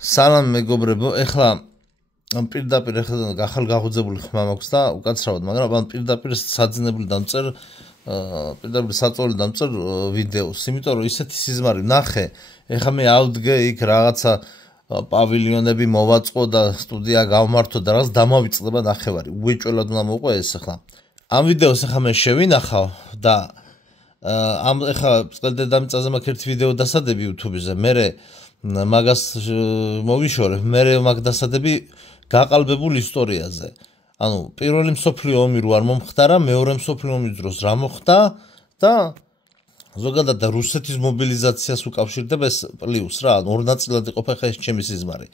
სალამ მეგობრებო, ეხლა პირდაპირ ეხლა ახალგაზრდებული ხმა მაქვს და უკაცრავად, მაგრამ ამ პირდაპირ საძინებული დამწერ პირდაპირ საწოლი დამწერ ვიდეოს, იმიტომ რომ ისეთი სიზმარი ნახე, ეხლა მე ავდგე იქ რაღაცა პავილიონები მოვაწყო და სტუდია გავმართო და რაღაც დამავიწყდება ნახევარი. უეჭველად უნდა მოყვე ეს ახლა. ამ ვიდეოს ახლა მე შევინახავ და ამ ახლა წელდედამიწაზე მაქვს ერთ ვიდეო დასადები YouTube-ზე. მე მაგას მოვიშორე, მე მაგ დასადები გაყალბებულ ისტორიაზე. ანუ პირველი მსოფლიო ომი რო არ მომხდარა, მეორე მსოფლიო ომის დროს რა მოხდა და ზოგადად რუსეთის მობილიზაციას უკავშირდება ეს პლუს რა, ორ ნაწილად იყოფა ხა ეს ჩემი სიზმარი.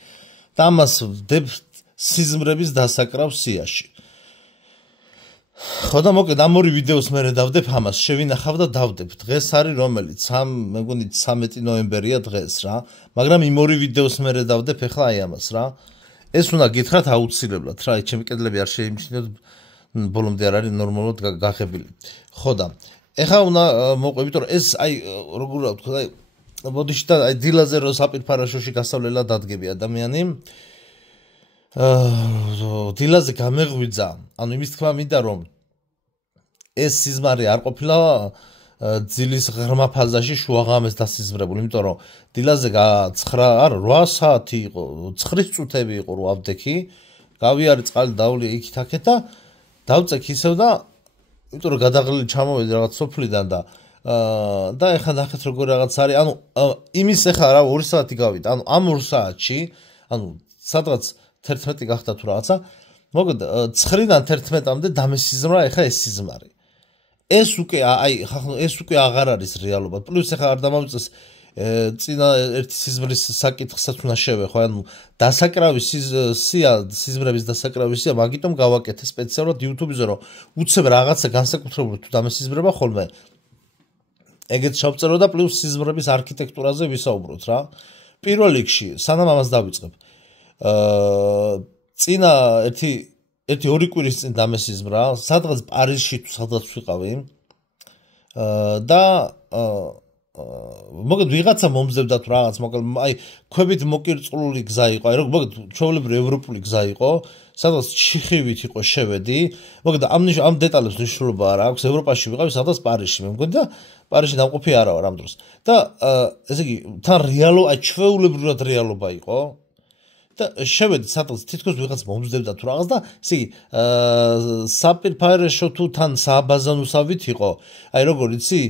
და ამას ვდებ სიზმრების დასაკრავ სიაში. ხო და მოკლედ ამ ორი ვიდეოს მე დავდებ ამას, შევინახავ და დავდებ. დღეს არის რომელიც? მე მგონი 13 ნოემბერია დღეს რა. მაგრამ იმ ორი ვიდეოს მე დავდებ ეხლა აი ამას რა. ეს უნდა გითხრათ აუცილებლად რა, ჩემი კედლები არ შეიმჩნიოთ, ბოლომდე არ არის ნორმალურად გაღებილი. ხო და ეხლა უნდა მოყვე, იმიტომ რომ ეს აი როგორ ვთქვა, აი ბოდიში და აი დილაზე რო საპირფარეშოში გასავლელად დადგები ადამიანი. დილაზე გამეღვიძა, ანუ იმის თქმა მინდა რომ ეს სიზმარი არ ყოფილა ძილის ღრმა ფაზაში შუაღამეს დასიზმრებული, იმიტომ რომ დილაზე 8 საათი იყო, 9 წუთები იყო რო ავდექი, გავიარე წყალი დავლი იქით აქეთ და დავწეკ ისევ და იმიტომ რომ გადაღლილი ჩამოვედი რაღაც სოფლიდან და ეხლა ნახეთ როგორ რაღაც არის, ანუ იმის ეხლა რა 2 საათი გავიდა, ანუ ამ 2 საათში, ანუ სადღაც 11 გახდა თუ რაღაცა, მოკლედ 9-დან 11-მდე დამესიზმრა ეხლა ეს სიზმარი. ეს უკვე აი ეს უკვე აღარ არის რეალობა. პლუს ეხლა არ დამავიწყეს წინა ერთი სიზმრის საკითხსაც უნდა შევეხო, ანუ დასაკრავი სიზმრების დასაკრავი სია, მაგიტომ გავაკეთე სპეციალურად YouTube-ზე, რომ უცებ რაღაცა განსაკუთრებული თუ დამესიზმრება ხოლმე. ეგეც შევწერო და პლუს სიზმრების არქიტექტურაზე ვისაუბროთ რა. პირველ რიგში, სანამ ამას დავიწყებ, წინა ერთი 2 კვირის წინ დამესიზმრა, სადღაც პარიზში თუ სადღაც ვიყავი და მოკლედ ვიღაცა მომზევდა თუ რაღაც, მოკლედ აი ქვებით მოკირწყლული გზა იყო, აი მოკლედ ჩვეულებრივი ევროპული გზა იყო, სადღაც ჩიხივით იყო შევედი, მოკლედ ამ დეტალებს მნიშვნელობა არ აქვს, ევროპაში ვიყავი, სადღაც პარიზში, მე მგონი და პარიზში დამყოფი არა ვარ ამ დროს. და ესე იგი, თან აი ჩვეულებრივად რეალობა იყო. და შევედი სადღაც თითქოს ვიღაც მომზევდა თუ რაღაც და ესე იგი საპირფარეშო თუ თან სააბაზანოსავით იყო, აი როგორ იცი,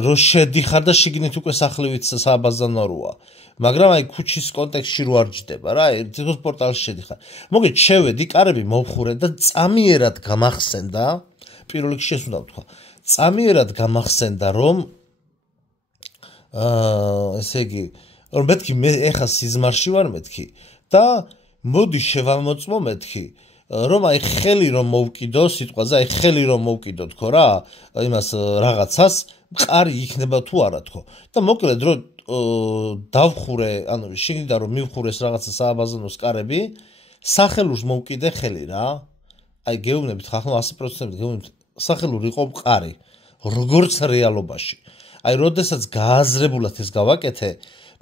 რო შედიხარ და შიგნით უკვე სახლივით სააბაზანო როა, მაგრამ აი ქუჩის კონტექსტში რო არ ჯდება რა, თითქოს პორტალში შედიხარ. მოგეთ შევედი, კარები მოვხურე და წამიერად გამახსენდა, პირველ რიგში ეს უნდა ვთქვა, წამიერად გამახსენდა რომ ესე იგი, რომ მეთქი მე ეხა სიზმარში ვარ მეთქი და მოდი შევამოწმო მეთქი, რომ აი ხელი რომ მოვკიდო სიტყვაზე, აი ხელი რომ მოვკიდო თქო რა, იმას რაღაცას, მყარი იქნება თუ არა თქო. და მოკლედ რომ დავხურე, ანუ შიგნიდან რომ მივხურეს რაღაცა სააბაზანოს კარები, სახელურს მოვკიდე ხელი რა. აი გეუბნებით ხახლა 100% გეუბნებით, სახელური იყო მყარი, როგორც რეალობაში. აი როდესაც გააზრებულად ეს გავაკეთე,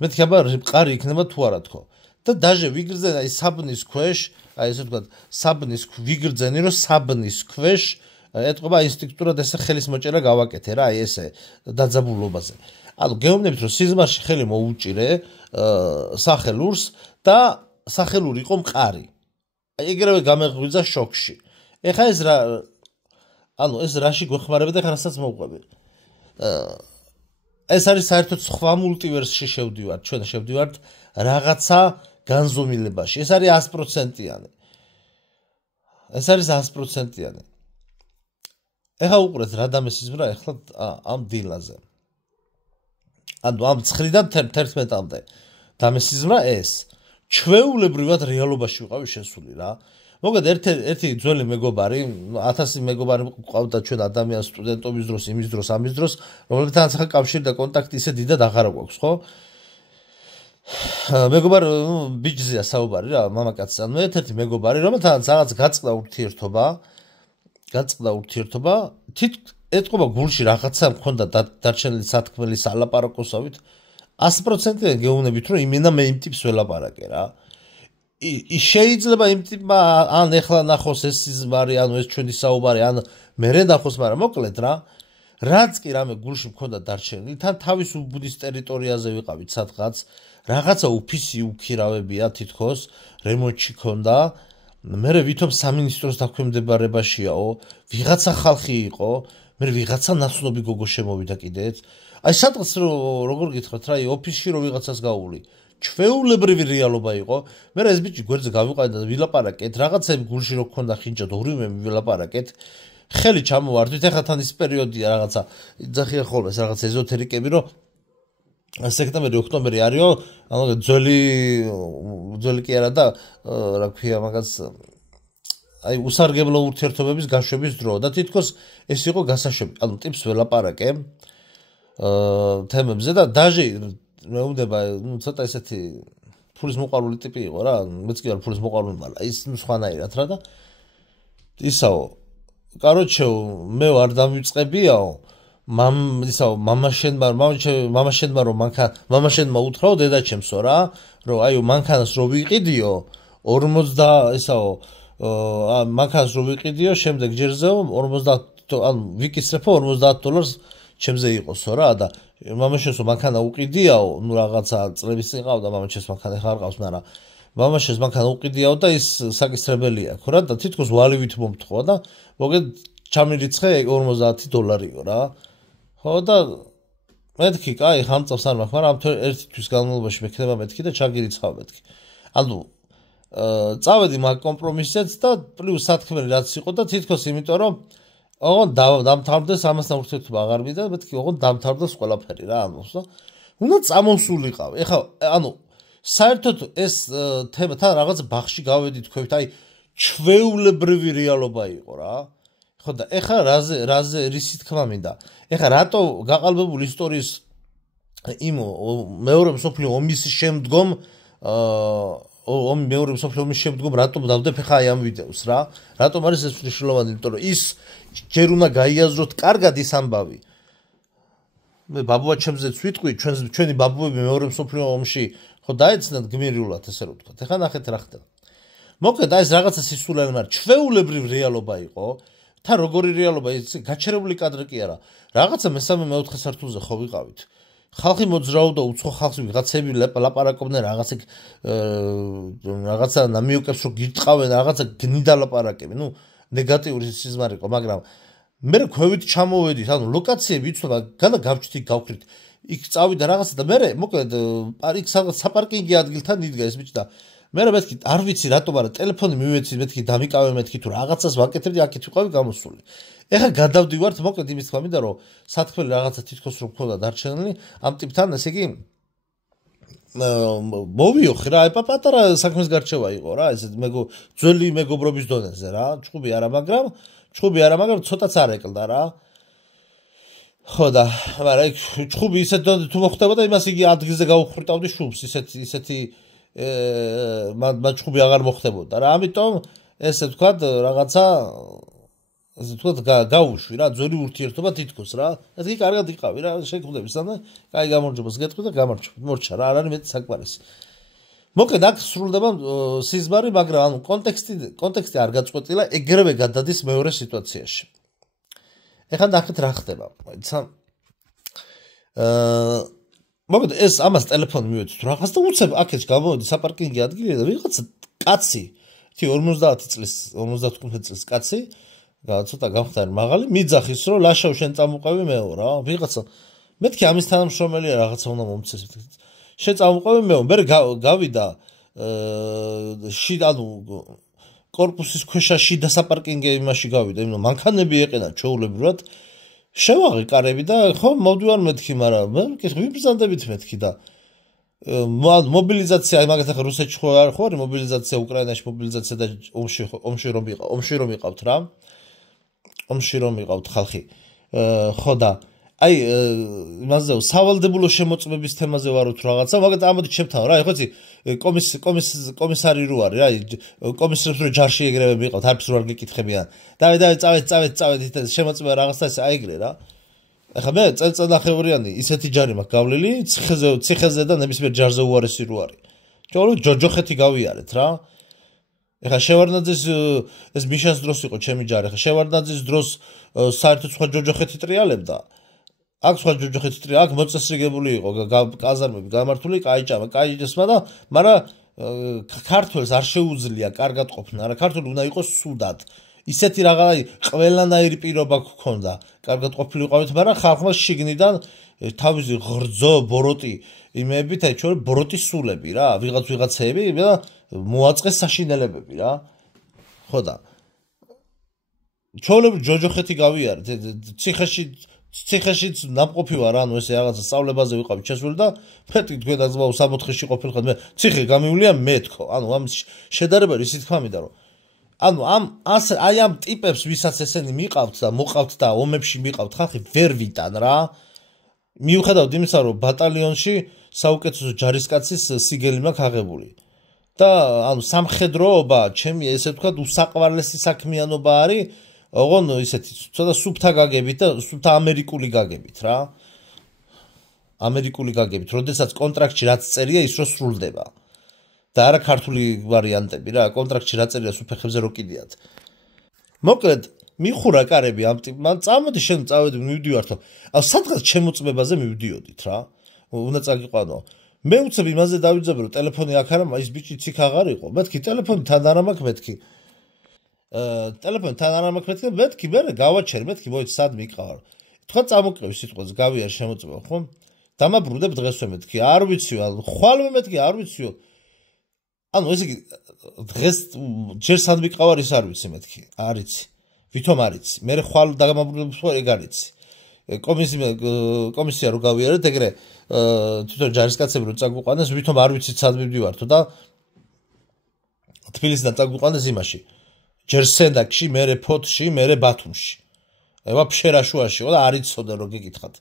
მეთქი აბა მყარი იქნება თუ არა თქო. და დაჟე ვიგრძენ აი საბნის ქვეშ, აი ესე ვთქვათ, საბნის ვიგრძენი რომ საბნის ქვეშ ეთყობა ინსტინქტურად ესე ხელის მოჭერა გავაკეთე რა, აი ესე დაძაბულობაზე. ანუ გეუბნებით რომ სიზმარში ხელი მოუჭირე სახელურს და სახელური იყო მყარი. აი ეგრევე გამეღვიძა შოკში. ეხა ეს რა, ანუ ეს რაში გვეხმარებოდა, ეხა რასაც მოვყვები. ეს არის საერთოდ სხვა მულტივერსში შევდივართ, ჩვენ შევდივართ რაღაცა განზომილებაში. ეს არის 100%-იანი. ეს არის 100%-იანი. ეხლა უყურეთ რა დამესიზმრა ეხლა ამ დილაზე. ანუ ამ 9-დან 11-მდე დამესიზმრა ეს. ჩვეულებრივად რეალობაში ვიყავი შესული რა. მოკლედ ერთი ძველი მეგობარი, 1000 მეგობარი ყავდა ჩვენ ადამიანს სტუდენტობის დროს, იმის დროს, ამის დროს, რომლებთან ახლა კავშირი და კონტაქტი ისე დიდად აღარ გვაქვს, ხო? მეგობარი ბიჭზეა საუბარი რა, მამაკაცი, ანუ ერთ-ერთი მეგობარი, რომელთანაც რაღაც გაწყდა ურთიერთობა, ეთყობა გულში რაღაცა მქონდა დარჩენილი სათქმელი სალაპარაკოსავით, 100%-იან გეუბნებით, რომ იმენა მე იმ ტიპს ველაპარაკე რა. შეიძლება იმ ტიპმა ან ეხლა ნახოს ეს სიზმარი, ანუ ეს ჩვენი საუბარი, ან მერე ნახოს, მაგრამ მოკლედ რა. რაც კი რამე გულში მქონდა დარჩენილი, თან თავის უბუდის ტერიტორიაზე ვიყავით სადღაც, რაღაცა უფისი უქირავებია თითქოს, რემონტში ქონდა. მერე ვითომ სამინისტროს დაქვემდებარებაშიაო, ვიღაცა ხალხი იყო, მერე ვიღაცა ნაცნობი გოგო შემოვიდა კიდეც. აი სადღაც როგორ გითხრათ რა, ოფისში რო ვიღაცას გაული. ჩვეულებრივი რეალობა იყო. მერე ეს ბიჭი გვერდზე გავიყავდა და ვილაპარაკეთ, რაღაცები გულში რო ქონდა ხინჭად, ორივე ვილაპარაკეთ. ხელი ჩამოვარდით, ეხლა თან ის პერიოდია რაღაცა, ძახია ხოლმე ეს რაღაც ეზოთერიკები, რომ სექტემბერი, ოქტომბერი არისო, ანუ ძველი კი არა და რა ქვია მაგას აი უსარგებლო ურთიერთობების გაშვების დრო და თითქოს ეს იყო გასაშვები. ანუ ტიპს ველაპარაკე თემებზე და დაჟე მეუბნება, ну ცოტა ესეთი ფულის მოყარული ტიპი იყო რა, მეც კი არ ფულის მოყარული, მაგრამ ის სხვანაირად რა და ისაო короче, მე ვარ დამიწყებიაო, მამაშენმა რომ მამაშენმა უთხრაო დედაჩემსო რა, რომ აი მანქანას რო ვიყიდიო 40 ისაო, მანქანას რო ვიყიდიო, შემდეგ ჯერზეო 50, ანუ ვიკისრებო $50 ჩემზე იყოსო რა და მამაშენსო მანქანა უყიდიაო, ну რაღაცა წლების წინ ყავდა მამაშენს მანქანა, ხარ ყავს, მაგრამ მამაშენს მანქანა უყიდიაო და ის საკისრებელია ხო რა და თითქოს ვალივით მომთხოვა და მოგეთ ჩამირიცხე $50-იო რა. ხო და მეთქი, კაი, ხამწავს არ მაქვს, მაგრამ ამ ერთი თვის განმავლობაში მექნება მეთქი და ჩაგირიცხავ მეთქი. ანუ წავედი მაგ კომპრომისზეც და პლუს სათქმელი რაც იყო და თითქოს იმიტომ რომ ოღონდ დამთავრდეს ამასთან ურთიერთობა აღარ მიდა, მეთქი ოღონდ დამთავრდეს ყველაფერი რა, ანუ უნდა წამოსულიყავ. ეხლა ანუ საერთოდ ეს თემა თან რაღაც ბახში გავედი თქვით, აი ჩვეულებრივი რეალობა იყო რა. ხო და ეხლა რაზე რისი თქმა მინდა. ეხლა რატო გაყალბებული ისტორიის იმ მეორე მსოფლიო ომის შემდგომ მეორე მსოფლიო ომის შემდგომ რატომ დავდებ ეხლა აი ამ ვიდეოს რა? რატომ არის ეს მნიშვნელოვანი? იმიტომ რომ ის ჯერ უნდა გაიაზროთ კარგად ის ამბავი. მე ბაბუაჩემზეც ვიტყვი, ჩვენი ბაბუები მეორე მსოფლიო ომში ხო დაეცნათ გმირულად ესე რომ ვთქვათ. ეხლა ნახეთ რა ხდება. მოკლედ აი ეს რაღაცა სისულელი, მაგრამ ჩვეულებრივ რეალობა იყო. თან როგორი რეალობა, ის გაჩერებული კადრი კი არა. რაღაცა მესამე-მეოთხე სართულზე ხო ვიყავით. ხალხი მოძრაობდა, უცხო ხალხი ვიღაცები ლაპარაკობდნენ რაღაცა ნამიოკებს რო გირტყავენ, რაღაცა გნიდა ლაპარაკები, ну ნეგატიური სიზმარი იყო, მაგრამ მე ქვევით ჩამოვედით, ანუ ლოკაციები იცვლება, განა გავჩით გავხრით. იქ წავიდა რაღაცა და მე მოკლედ იქ სადღაც საპარკინგი ადგილთან იდგა ეს ბიჭი და მე მეთქი არ ვიცი რატომ არა ტელეფონი მივეცი მეთქი დამიკავე მეთქი თუ რაღაცას ვაკეთებდი აქეთ ვიყავი გამოსული. ეხლა გადავდივართ მოკლედ იმის თქმა მინდა რომ სათქმელი რაღაცა თითქოს რომ მქონდა დარჩენილი ამ ტიპთან ესე იგი მოვიოხი რა, პატარა საქმის გარჩევა იყო რა, ესე ძველი მეგობრობის დონეზე რა, ჭუბი არა, მაგრამ ცოტაც არ ეკლდა რა. ხო და მაგრამ იქ ჭუბი ისეთ დონეზე თუ მოხდებოდა, იმას იგი ადგილზე გაუხრიტავდი შუბს, ისეთი მაჩხუბი აღარ მოხდებოდა რა, ამიტომ ესე ვთქვათ რაღაცა ესე ვთქვათ გაუშვი რა, ძველი ურთიერთობა თითქოს რა, ეს კი კარგად იყავი რა, შეგხვდები სანამ, კაი გამარჯვებას გეტყვი და გამარჯვებ, მორჩა რა, არ არის მეტი საკმარისი. მოკლედ აქ სრულდება სიზმარი, მაგრამ ანუ კონტექსტი არ გაწყვეტილა, ეგრევე გადადის მეორე სიტუაციაში. ეხლა ნახეთ რა ხდება. მოკლედ ეს ამას ტელეფონი მივეცით რაღაც და უცებ აქეთ გამოვედი საპარკინგი ადგილი და ვიღაცა კაცი 50 წლის კაცი ცოტა გავხდარი მაღალი მიძახის რომ ლაშავ შენ წამოყვევი მეო რა ვიღაცა მეთქი ამის თანამშრომელია რაღაცა უნდა მომცეს შენ წამოყვევი მეო მე გავიდა ანუ კორპუსის ქვეშაში და საპარკინგი იმაში გავიდა იმno მანქანები ეყედა ჩვეულებრივად შევაღე კარები და ხო მოვდივარ მეთქი, მაგრამ მე ვიბრძანდებით მეთქი და მობილიზაცია, მაგათ ახლა რუსეთში ხო არ ხო არის მობილიზაცია, უკრაინაში მობილიზაცია და ომში რომ იყავთ რა. ომში რომ იყავთ ხალხი. ხო და აი იმაზე სავალდებულო შემოწმების თემაზე ვარო თუ რაღაცა, მაგათ ამოდი ჩემთან რა, ეხლა კომისარი რო არის რა, კომისრებს რო ჯარში ეგრევე მიყავთ, არც რო არ გეკითხებიან. დავე წავედ შემოწმება რაღაცა ეს აიგრე რა. ეხლა მე წელწადახევრიანი ისეთი ჯარი მაქვს გავლილი, ციხეზე და ნებისმიერ ჯარზე უარესი რო არის. ჯოჯოხეთი გავიარეთ რა. ეხლა შევარდნაძის ეს მიშას დროს იყო ჩემი ჯარი. ეხლა შევარდნაძის დროს საერთოდ სხვა ჯოჯოხეთი ტრიალებდა. აქ სხვა ჯოჯოხეთი აქ მოწესრიგებული იყო კაზარმები გამართული, კაიჭამა, კაიჭესმა და მაგრამ ქართველს არ შეუძლია კარგად ყოფნა, არა ქართველი უნდა იყოს სუდად. ისეთი რაღაცა ყველანაირი პირობა გქონდა, კარგად ყოფილიყავით, მაგრამ ხალხმა შიგნიდან თავისი ღრძო, ბოროტი იმებით, აი ჩვენ ბოროტის სულები რა, ვიღაცეები და მოაწყეს საშინელებები რა. ხო და ჩვეულებრივ ჯოჯოხეთი გავიარეთ, ციხეშიც ნამყოფი ვარ, ანუ ესე რაღაცა სწავლებაზე ვიყავით შესული და მეთქი თქვენ და ზმაო 64-ში ყოფილიყავით, მე ციხე გამივლია მე თქო, ანუ ამ შედარება ისიც თქვა მინდა რომ ანუ აი ამ ტიპებს ვისაც ესენი მიყავთ და მოყავთ და ომებში მიყავთ ხალხი ვერ ვიტან რა. მიუხედავად იმისა რომ ბატალიონში საუკეთესო ჯარისკაცის სიგელი მაქვს აღებული. და ანუ სამხედროობა ჩემი ესე ვთქვათ უსაყვარლესი საქმიანობა არის ოღონ ისეთი ცოტა სუფთა გაგებით და სუფთა ამერიკული გაგებით რა. ამერიკული გაგებით, როდესაც კონტრაქტში რაც წერია ის რო სრულდება. და არა ქართული ვარიანტები რა, კონტრაქტში რა წერია სუფეხებზე რო კიდიათ. მოკლედ, მიხურა კარები ამ ტიპმა, წამოდი შენ წავედი მივდივართო. ანუ სადღაც შემოწმებაზე მივდიოდით რა. უნდა წაგიყვანო. მე უცებ იმაზე დავიძაბე რომ ტელეფონი აქ არა, ის ბიჭი ციხ აღარ იყო. მეთქი ტელეფონი თან არ მაქვს მეთქი. ტელეფონი თან არ მაქვს მეთქი, მეთქი მე გავაჩერე, მეთქი მოიც სად მიყავარ. თქვა წამოკლევი სიტყვას, გავიარ შემოწმება, ხო? დამაბრუნებ დღესვე მეთქი, არ ვიციო, ხვალვე მეთქი, არ ვიციო. ანუ ესე იგი დღეს ჯერ სად მიყავარ ის არ ვიცი მეთქი, არ იცი. ვითომ არ იცი. მე ხვალ დაგამაბრუნებს ხო ეგ არ იცი. კომისია რო გავიარეთ, ეგრე თვითონ ჯარისკაცები რო წაგვიყვანეს, ვითომ არ ვიცით სად მივდივართო და თბილისიდან წაგვიყვანეს იმაში. ჯერ სენდაკში, მერე ფოთში, მერე ბათუმში. ება ფშერაშუაში და არ იცოდა რო გეკითხათ.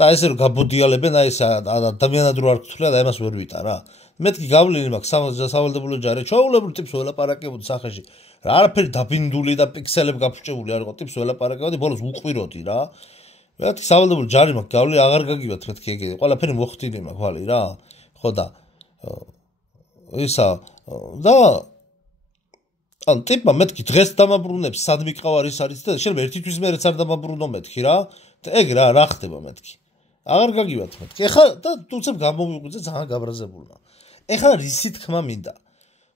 და ესე რომ გაბოდიალებენ აი ეს ადამიანად რო არ გქთულა და იმას ვერ ვიტან რა. მეთქი გავლილი მაქვს სავალდებულო ჯარი, ჩაულებრივ ტიპს ველაპარაკებოდი სახეში. რა არაფერი დაბინდული და პიქსელები გაფუჭებული არ იყო, ტიპს ველაპარაკებოდი, ბოლოს უყვიროდი რა. მეთქი სავალდებულო ჯარი მაქვს, გავლილი აღარ გაგივათ მეთქი ეგ ყველაფერი მოხდილი მაქვს ვალი რა. ხო და ისა და ანუ ტიპმა მეთქი დღეს დამაბრუნებს, სად მიყავარ ის არის და შეიძლება ერთი თვის მერეც არ დამაბრუნო მეთქი რა. და ეგ რა ხდება მეთქი. აღარ გაგივათ მეთქი. ეხლა და თუცებ გამოვიღვიძე ძალიან გაბრაზებულმა. ეხლა რისი თქმა მინდა.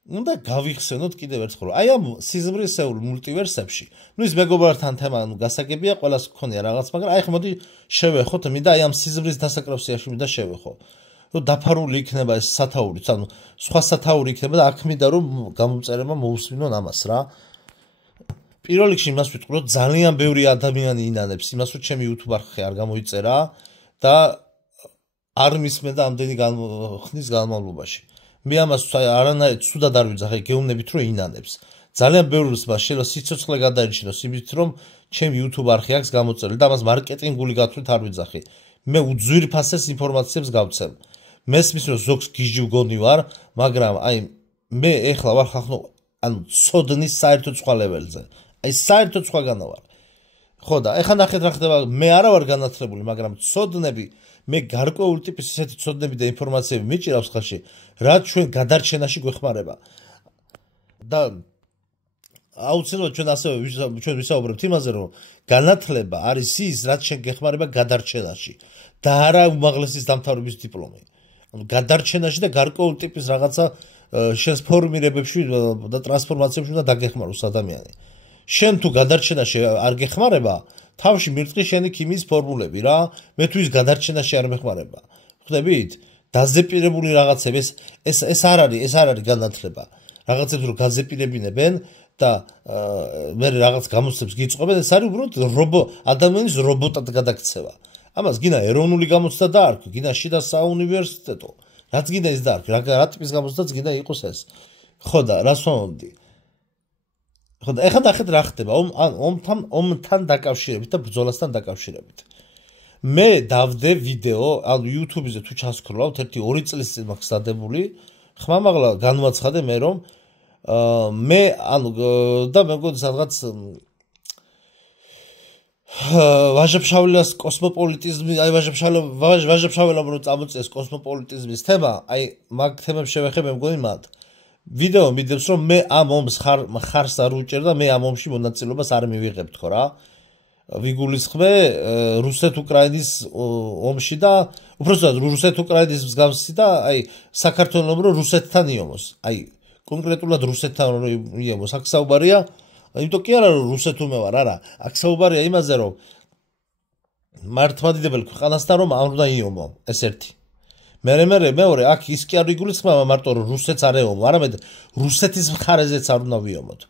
უნდა გავიხსენოთ კიდევ ერთხელ. აი ამ სიზმრისეულ მულტივერსებში, ნუ ის მეგობრებთან თემა გასაგებია, ყველას გქონია რაღაც, მაგრამ აი ხა მოდი შევეხოთ, მინდა აი ამ სიზმრის დასაკრავსიაში მინდა შევეხო. რომ დაფარული იქნება ეს სათაურიც, ანუ სხვა სათაური იქნება და აქ მინდა რომ გამომწერება მოусმინონ ამას რა. პირველ რიგში იმას ვიტყვი, რომ ძალიან ბევრი ადამიანი ინანებს იმას, რომ ჩემი YouTube არხი არ გამოიწერა და არ მისმენ და ამდენი ხნის განმავლობაში. მე ამას არანაირად სუდად არ ვიძახე, გეუბნებით რომ ინანებს. ძალიან ბევრს მას შეიძლება სიცოცხლე გადაერჩინოს იმით, რომ ჩემი YouTube არხი აქვს გამოწერილი და ამას მარკეტინგული გათვლით არ ვიძახი. მე უძვირფასეს ინფორმაციებს გავცემ. მესმის რომ ზოგს გიჟი ვგონი ვარ, მაგრამ აი მე ეხლა ვარ ხახნო, ანუ ცოდნის საერთოდ სხვა ლეველზე. აი საერთოდ სხვაგანა ვარ. ხო და ეხლა ნახეთ რა ხდება, მე არა ვარ განათლებული, მაგრამ ცოდნები მე გარკვეული ტიპის ისეთი ცოდნები და ინფორმაციები მიჭირავს ხალხში, რაც ჩვენ გადარჩენაში გვეხმარება. და აუცილებლად ჩვენ ასევე ჩვენ ვისაუბრებთ იმაზე, რომ განათლება არის ის, რაც ჩვენ გეხმარება გადარჩენაში და არა უმაღლესის დამთავრების დიპლომი. ანუ გადარჩენაში და გარკვეული ტიპის რაღაცა შენს ფორმირებებში და ტრანსფორმაციებში უნდა დაგეხმაროს ადამიანი. შენ თუ გადარჩენაში არ გეხმარება, თავში მირწყი შენი ქიმიის ფორმულები რა, მე თუ ის გადარჩენაში არ მეხმარება. ხვდებით? დაზეპირებული რაღაცები, ეს არ არის განათლება. რაღაცებს რო გაზეპირებინებენ და მე რაღაც გამოცდებს გიწყობენ, ეს არის უბრალოდ ადამიანის რობოტად გადაქცევა. ამას გინდა ეროვნული გამოცდა დაარქვი, გინდა შიდა საუნივერსიტეტო. რაც გინდა ის დაარქვი, რა ტიპის გამოცდაც გინდა იყოს ეს. ხო და რას ვამბობდი? ხო და ეხლა ნახეთ რა ხდება ომთან დაკავშირებით და ბრძოლასთან დაკავშირებით. მე დავდე ვიდეო, ანუ YouTube-ზე თუ ჩასკროლავთ, 1-2 წლის წინ მაქვს დადებული, ხმამაღლა განვაცხადე მე რომ მე ანუ და მე მგონი სადღაც ვაჟებშაველას კოსმოპოლიტიზმი, აი ვაჟებშაველამ რო წამოწეს კოსმოპოლიტიზმის თემა, აი მაგ თემებს შევეხებ, მე მგონი მათ ვიდეო მიდევს რომ მე ამ ომს ხარს არ უჭერ და მე ამ ომში მონაწილეობას არ მივიღებ თქო რა. ვიგულისხმე რუსეთ-უკრაინის ომში და უბრალოდ რუსეთ-უკრაინის მსგავსი და აი საქართველოს რო რუსეთთან იომოს. აი კონკრეტულად რუსეთთან რო იომოს აქ საუბარია, იმიტომ კი არა რომ რუსეთუმე ვარ, არა. აქ საუბარია იმაზე რომ მართლმადიდებელ ქვეყანასთან რომ არ უნდა იომო, ეს ერთი. მეორე, აქ ის კი არ იგულისხმება მარტო რომ რუსეთს არ ეომო, არამედ რუსეთის მხარეზეც არ უნდა ვიომოთ.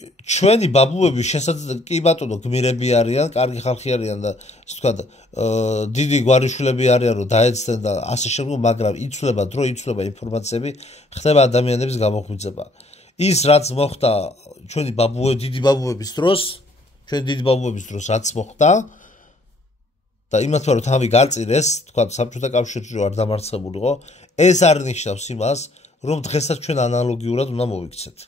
ჩვენი ბაბუები შესაძლოა კი ბატონო გმირები არიან, კარგი ხალხი არიან და ასე ვთქვათ, დიდი გვარიშვილები არიან რომ დაეცდნენ და ასე შემდეგ, მაგრამ იცვლება დრო, იცვლება ინფორმაციები, ხდება ადამიანების გამოღვიძება. ის რაც მოხდა ჩვენი დიდი ბაბუების დროს, რაც მოხდა და იმათ რომ თავი გაწირეს, თქვა საბჭოთა კავშირში არ დამარცხებულიყო, ეს არ ნიშნავს იმას, რომ დღესაც ჩვენ ანალოგიურად უნდა მოვიქცეთ.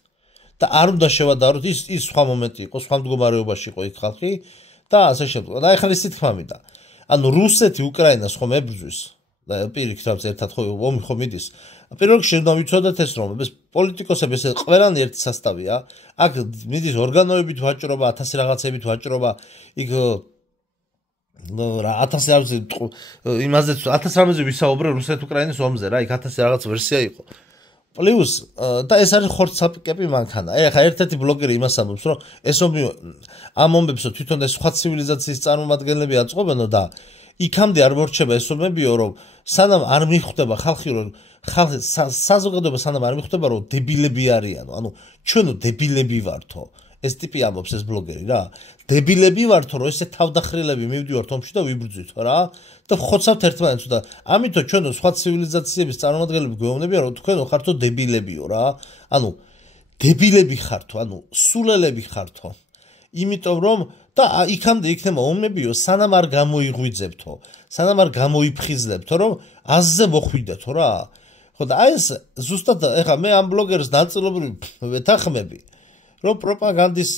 და არ უნდა შევადაროთ ის სხვა მომენტი იყო, სხვა მდგომარეობაში იყო იქ ხალხი და ასე შემდეგ. და ეხლა ისე თქმა მინდა. ანუ რუსეთი უკრაინას ხომ ებრძვის და პირიქით რაც ერთად ხო ომი ხომ მიდის. პირველ რიგში უნდა ვიცოდეთ ეს რომ ეს პოლიტიკოსები ეს ყველანი ერთი სასტავია. აქ მიდის ორგანოებით ვაჭრობა, 1000 რაღაცებით ვაჭრობა, იქ 1000 იმაზე 1000 რამეზე ვისაუბრე რუსეთ-უკრაინის ომზე რა, იქ 1000 რაღაც ვერსია იყო. პლუს და ეს არის ხორცსაპიკები მანქანა. აი ახლა ერთ-ერთი ბლოგერი იმას ამბობს, რომ ეს ომი ამ ომებსო თვითონ ეს სხვა ცივილიზაციის წარმომადგენლები აწყობენო და იქამდე არ მორჩება ეს ომებიო, რომ სანამ არ მიხვდება ხალხი, რომ საზოგადოება სანამ არ მიხვდება, რომ დებილები არიანო. ანუ ჩვენო დებილები ვართო. ეს ტიპი ამბობს ეს ბლოგერი რა. დებილები ვართო, რომ ესე თავდახრილები მივდივართ ომში და ვიბრძვით რა. და ხოცავთ ერთმანეთს და ამიტომ ჩვენო სხვა ცივილიზაციების წარმომადგენლები გვეუბნებიან, რომ თქვენო ხართო დებილებიო რა. ანუ დებილები ხართო, ანუ სულელები ხართო. იმიტომ რომ და იქამდე იქნება ომებიო, სანამ არ გამოიღვიძებთო, სანამ არ გამოიფხიზლებთო, რომ აზზე მოხვიდეთო რა. ხო და აი ეს ზუსტად ეხა მე ამ ბლოგერს ნაწილობრივ ვეთანხმები, რომ პროპაგანდის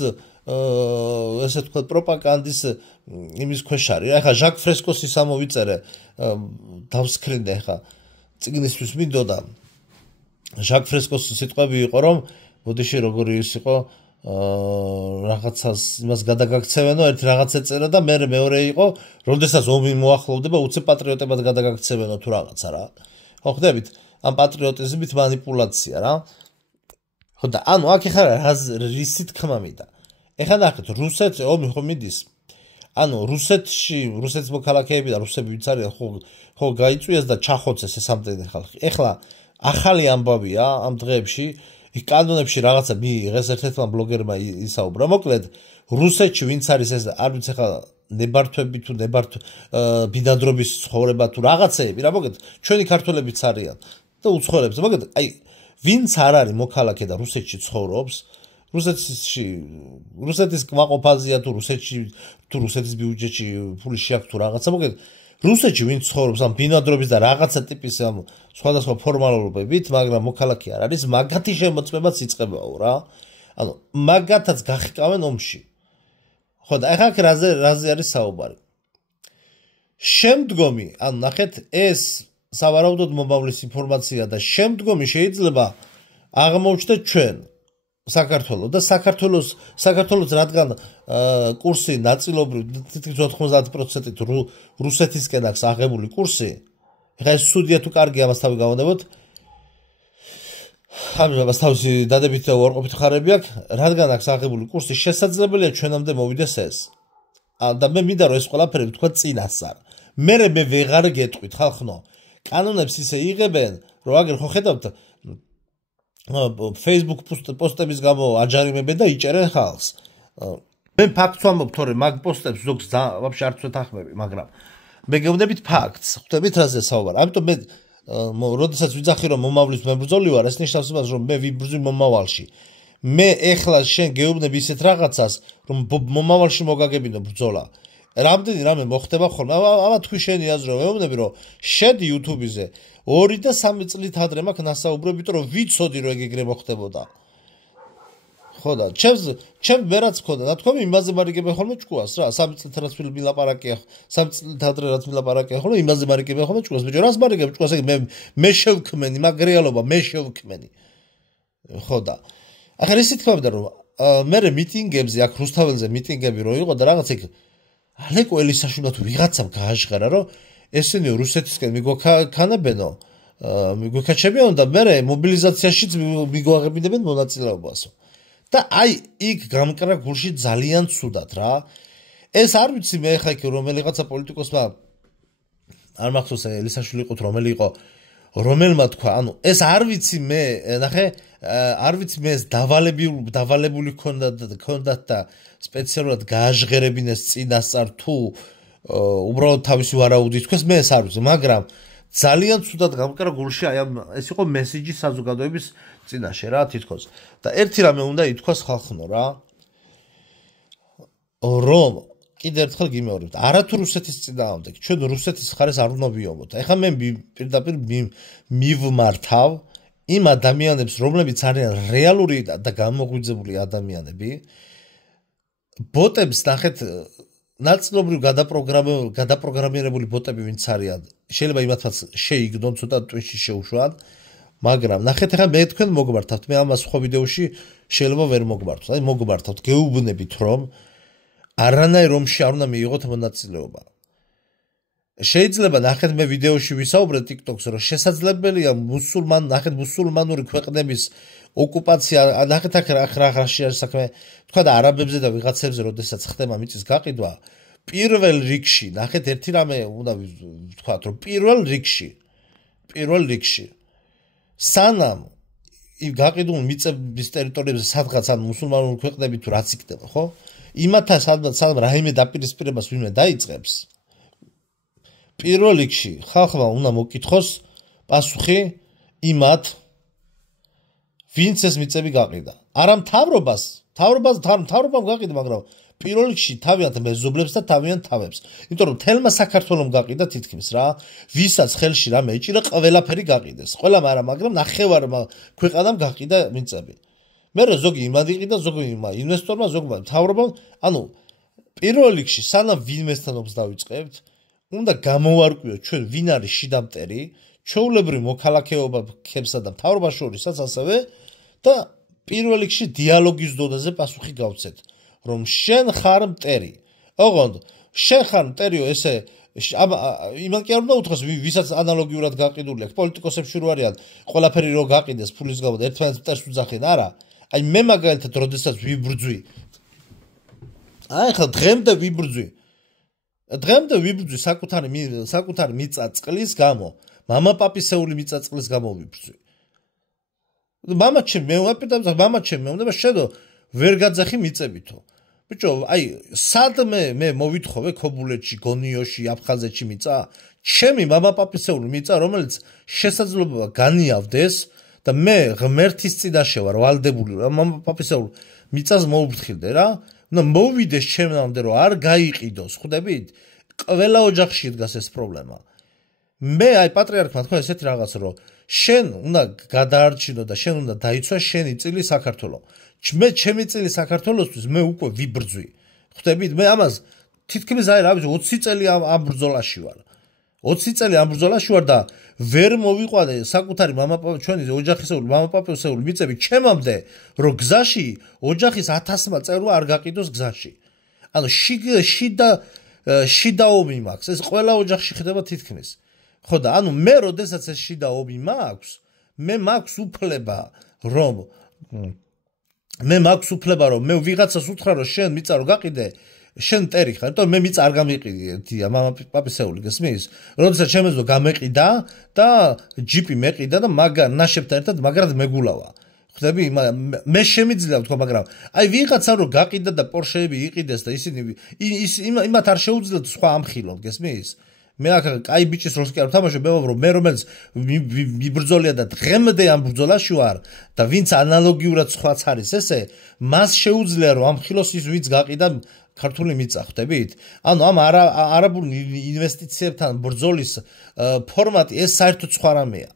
ესე თქვა პროპაგანდის იმის ქვეშ არის. ეხა ჟაკ ფრესკოსის ამოვიწერე დავსკრინდე ეხა წიგნისთვის მინდოდა. ჟაკ ფრესკოსის სიტყვები იყო რომ ბოდიში როგორი ის იყო რაღაცას იმას გადაგაქცევენო, ერთი რაღაც ეწერა და მეორე იყო, როდესაც ომი მოახლოვდება, უცებ პატრიოტებად გადაგაქცევენო თუ რაღაცა რა. ხო ხდებით? ამ პატრიოტიზმით манипуляცია რა. ხო და ანუ აქ ეხლა რისი თქმა მინდა. ეხლა ნახეთ, რუსეთს ომი ხო მიდის. ანუ რუსეთის მოქალაქეები და რუსები ვინც არიან ხო გაიწვიეს და ჩახოცეს ეს ამდენი ხალხი. ეხლა ახალი ამბავია ამ დღეებში იქ კანონებში რაღაცა მიიღეს ერთ-ერთმა ბლოგერმა ისაუბრა. მოკლედ რუსეთში ვინც არის ეს არ ვიცი ხა ნებართვები თუ ბინადრობის ცხოვრება თუ რაღაცეები რა მოგეთ ჩვენი ქართველებიც არიან და უცხოელებს მოგეთ აი ვინც არ არის მოქალაქე და რუსეთში ცხოვრობს რუსეთის კმაყოფაზია თუ რუსეთის ბიუჯეტში ფული შეაქვს თუ რაღაცა მოგეთ რუსეთში ვინც ცხოვრობს ამ ბინადრობის და რაღაცა ტიპის ამ სხვადასხვა ფორმალობებით მაგრამ მოქალაქე არ არის მაგათი შემოწმებაც იწყებაო რა ანუ მაგათაც გახიკავენ ომში ხო და ახლა რაზე არის საუბარი შემდგომი ანუ ნახეთ ეს სავარაუდოდ მომავლის ინფორმაცია და შემდგომი შეიძლება აღმოჩნდეთ ჩვენ საქართველოს და საქართველოს რადგან კურსი ნაწილობრივ თითქმის 90%-ით რუსეთისკენ აქვს აღებული კურსი ეხლა ეს სუდია თუ კარგი ამას თავი გავონებოთ ამას თავისი დადებითი და უარყოფითი ხარები აქვს რადგან აქვს აღებული კურსი შესაძლებელია ჩვენამდე მოვიდეს ეს და მე მინდა რომ ეს ყველაფერი თქვა წინასწარ მე ვეღარ გეტყვით ხალხნო კანონებს ისე იღებენ რომ აგერ ხო ხედავთ Facebook პოსტების გამო აჯარიმებენ და იჭერენ ხალხს მე ფაქტს ვამბობ თორე მაგ პოსტებს ზოგს ვაფშე არ ვთანხმები მაგრამ მე გეუბნებით ფაქტს ხვდებით რაზე საუბარი ამიტომ მე როდესაც ვიძახი რომ მომავლის მებრძოლი ვარ ეს ნიშნავს იმას რომ მე ვიბრძვი მომავალში მე ეხლა შენ გეუბნები ისეთ რაღაცას რომ მომავალში მოგაგებინო ბრძოლა რამდენი რამე მოხდება ხოლმე ამა თქვი შენი აზრო ვეუბნები რომ შედი YouTube-ზე 2 და 3 წლით ადრე მაქვს ნასაუბრებით რომ ვიცოდი რომ ეგრე მოხდებოდა ხო და ჩემ ვერაც მქონდა ნათქვამი იმაზე მარიგებენ ხოლმე ჭკუას რა 3 წელს რაც ვილაპარაკია 3 წელს ადრე რაც ვილაპარაკია ხოლმე იმაზე მარიგებენ ხოლმე ჭკუას ბიჭო რას მარიგებ ჭკუას მე შევქმენი მაგ რეალობა მე შევქმენი ხო და ახლა ისე თქვა რომ მე მიტინგებზე აქ რუსთაველზე მიტინგები რო იყო და რაღაც იქ ალეკო ელისაშვილმა თუ ვიღაცამ გააჟღერა რომ ესენი რუსეთისკენ მიგვაქანებენო მიგვიქაჩებიან და მე მობილიზაციაშიც მიგვაღებინებენ მონაწილეობასო და აი იქ გამკრა გულში ძალიან ცუდად რა ეს არ ვიცი მე ხა იქ რომელიღაცა პოლიტიკოსმა არ მახსოვს ელისაშვილი იყო რომელი იყო რომელმა თქვა ანუ ეს არ ვიცი მე ნახე არ ვიცი მე ეს დავალებული ქონდათ და სპეციალურად გააჟღერებინეს წინასწარ თუ უბრალოდ თავისი ვარაუდი თქვეს მე ეს არ ვიცი მაგრამ ძალიან ცუდად გამკრა გულში აი ეს იყო მესიჯი საზოგადოების წინაშე რა თითქოს და ერთი რამე უნდა ითქვას ხალხნო რა რომ კიდევ ერთხელ გიმეორებთ არათუ რუსეთის წინააღმდეგ ჩვენ რუსეთის ხარეს არ უნდა ვიომოთ ეხლა მე პირდაპირ მივმართავ იმ ადამიანებს რომლებიც არიან რეალური და გამოღვიძებული ადამიანები ბოტებს ნახეთ ნაწილობრივ გადაპროგრამირებული ბოტები ვინც არიან შეიძლება იმათაც შეიგდონ ცოტა ტვიჩი შეუშვან მაგრამ ნახეთ ახლა მე თქვენ მოგმართავთ მე ამას სხვა ვიდეოში შეიძლება ვერ მოგმართოთ აი მოგმართავთ გეუბნებით რომ არანაირ რომში არ უნდა მიიღოთ მონაწილეობა შეიძლება ნახეთ მე ვიდეოში ვისაუბრე TikTok-ს რომ შესაძლებელია მუსულმანური ქვეყნების ოკუპაცია ნახეთ აქ რა საქმე თქვა და არაბებზე და ვიღაცებზე როდესაც ხდება მიწის გაყიდვა პირველ რიგში ნახეთ ერთი რამე უნდა ვთქვათ რომ პირველ რიგში სანამ გაყიდულ მიწების ტერიტორიებზე სადღაც ან მუსულმანური ქვეყნები თუ რაც იქნება ხო იმათა სადღაც რაიმე დაპირისპირებას ვინმე დაიწყებს პირველ რიგში ხალხმა უნდა მოკითხოს პასუხი იმათ ვინც ეს მიწები გაყიდა არა მთავრობამ გაყიდა მაგრამ პირველ რიგში თავიანთ მეზობლებს და თავიანთ თავებს იმიტომ რომ თელმა საქართველოს გაყიდა თითქმის რა ვისაც ხელში რამე ეჭირა ყველაფერი გაყიდეს ყველამ არა მაგრამ ნახევარ ქვეყანამ გაყიდა მიწები მე ზოგი იმად იყიდა ზოგი ინვესტორმა ზოგმა მთავრობამ ანუ პირველ რიგში სანამ ვინმესთან ობს დავიწყებთ უნდა გამოვარკვიოთ ჩვენ ვინ არის შიდამტერი ჩვეულებრივ მოქალაქეობებსა და მთავრობას შორისაც ასევე და პირველ რიგში დიალოგის დონეზე პასუხი გავცეთ რომ შენ ხარ მტერი ოღონდ შენ ხარ მტერიო ესე იმან კი არ უნდა უთხრას ვისაც ანალოგიურად გაყიდული აქვს პოლიტიკოსებში რო არიან ყველაფერი რო გაყიდეს ფულის გამო და ერთმანეთს მტერს უძახენ არა აი მე მაგალითად როდესაც ვიბრძვი აი ხა დღემდე ვიბრძვი საკუთარი მიწა-წყლის გამო მამა-პაპისეული მიწა-წყლის გამო ვიბრძვი მამაჩემ მეუნდება შედო ვერ გაძახი მიწებითო ბიჭო აი სად მე მოვითხოვე ქობულეთში გონიოში აფხაზეთში მიწა ჩემი მამა-პაპისეული მიწა რომელიც შესაძლებლობა განიავდეს და მე ღმერთის წინაშე ვარ ვალდებული მამა-პაპისეულ მიწას მოუფრთხილდე რა უნდა მოვიდეს ჩემამდე რომ არ გაიყიდოს ხვდებით ყველა ოჯახში დგას ეს პრობლემა მე აი პატრიარქმა თქვა ესეთი რაღაც რომ შენ უნდა გადაარჩინო და შენ უნდა დაიცვა შენი წილი საქართველოს მე ჩემი წილი საქართველოსთვის მე უკვე ვიბრძვი ხვდებით მე ამას თითქმის აი რა ვიცი 20 წელი ამ ბრძოლაში ვარ 20 წელი ამ ბრძოლაში ვარ და ვერ მოვიყვანე საკუთარი ჩვენი ოჯახისეული მამა-პაპისეული მიწები ჩემამდე რომ გზაში ოჯახის 1000-მა წერვა არ გაყიდოს გზაში ანუ შიდა ომი მაქვს ეს ყველა ოჯახში ხდება თითქმის ხო და ანუ მე როდესაც ეს შიდა ომი მაქვს მე მაქვს უფლება რომ მე ვიღაცას უთხრა რომ შენ მიწა რო გაყიდე შენ მტერი ხარ იმიტომ მე მიწა არ გამიყიდია მამა-პაპისეული გესმის როდესაც შემეძლო გამეყიდა და ჯიპი მეყიდა და ნაშებთან ერთად მაგრად მეგულავა ხვდები მე შემიძლია ვთქვა მაგრამ აი ვიღაცა რო გაყიდა და პორშეები იყიდეს და ისინი იმათ არ შეუძლიათ სხვა ამხილონ გესმის მე აქ კაი ბიჭის როლს კი არ ვთამაშობ მე რომელიც მიბრძოლია და დღემდე ამ ბრძოლაში ვარ და ვინც ანალოგიურად სხვაც არის ესე მას შეუძლია რომ ამხილოს ის ვინც გაყიდა ქართული მიწა ხვდებით ანუ ამ არაბულ ინვესტიციებთან ბრძოლის ფორმატი ეს საერთოდ სხვა რამეა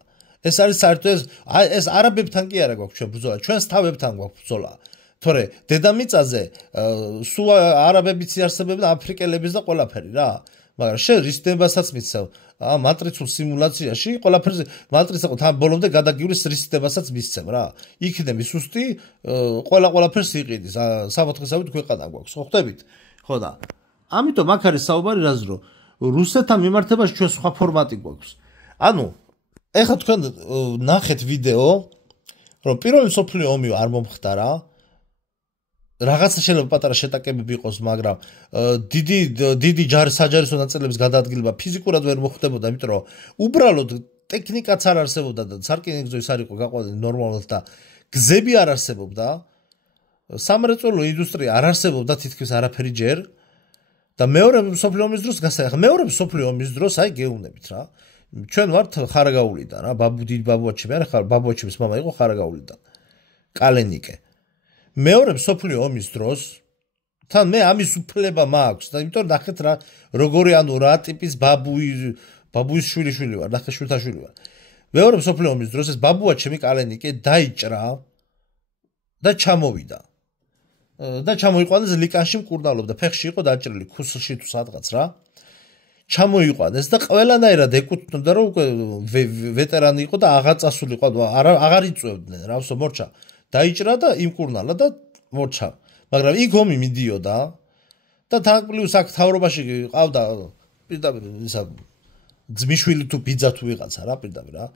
ეს არის საერთოდ ეს არაბებთან კი არა გვაქვს ჩვენ ბრძოლა ჩვენს თავებთან გვაქვს ბრძოლა თორე დედამიწაზე სულ არაბებიც იარსებებდა, აფრიკელებიც და ყველაფერი რა. მაგრამ შენ რის დებასაც მიცევ მატრიცულ სიმულაციაში ყველაფერზე მატრიცა თან ბოლომდე გადაგივლის რის დებასაც მისცემ რა. იქნები სუსტი ყველაფერს იყიდის. სამოთხესავით ქვეყანა გვაქვს, ხო ხვდებით? ხო და ამიტომ აქ არის საუბარი რაზე რომ რუსეთთან მიმართებაში ჩვენ სხვა ფორმატი გვაქვს. ანუ ეხლა თქვენ ნახეთ ვიდეო რომ პირველი მსოფლიო ომი არ მომხდარა რაღაცა შეიძლება პატარა შეტაკებები იყოს, მაგრამ დიდი საჯარისო ნაწილების გადაადგილება ფიზიკურად ვერ მოხდებოდა, იმიტომ რომ უბრალოდ ტექნიკაც არ არსებობდა და სარკინიგზო ის არ იყო გაყვანილი ნორმალურად და გზები არ არსებობდა, სამრეწველო ინდუსტრია არ არსებობდა თითქმის არაფერი ჯერ და მეორე მსოფლიო ომის დროს გასაეხლა მეორე მსოფლიო ომის დროს აი გეუბნებით რა. ჩვენ ვართ ხარაგაულიდან რა, დიდ ბაბუაჩემი არ ხარ, ბაბუაჩემის მამა იყო ხარაგაულიდან. კალენიკე. მეორე მსოფლიო ომის დროს თან მე ამის უფლება მაქვს და იმიტომ ნახეთ რა როგორი ანუ რა ტიპის ბაბუის შვილიშვილი ვარ, ნახე შვილთაშვილი ვარ. მეორე მსოფლიო ომის დროს ეს ბაბუაჩემი კალენიკე დაიჭრა და ჩამოვიდა. და ჩამოიყვანეს ლიკანში მკურნალობდა, ფეხში იყო დაჭრილი, ქუსლში თუ სადღაც რა. ჩამოიყვანეს და ყველანაირად ეკუთვნოდა რომ უკვე ვეტერანი იყო და აღარ წასულიყო, აღარ იწვევდნენ რა, მორჩა. დაიჭრა და იმკურნალა და მორჩა. მაგრამ იქ ომი მიდიოდა და თან პლუს აქ თავრობაში ყავდა პირდაპირ ისა ძმიშვილი თუ ბიძა თუ ვიღაცა რა პირდაპირ რა.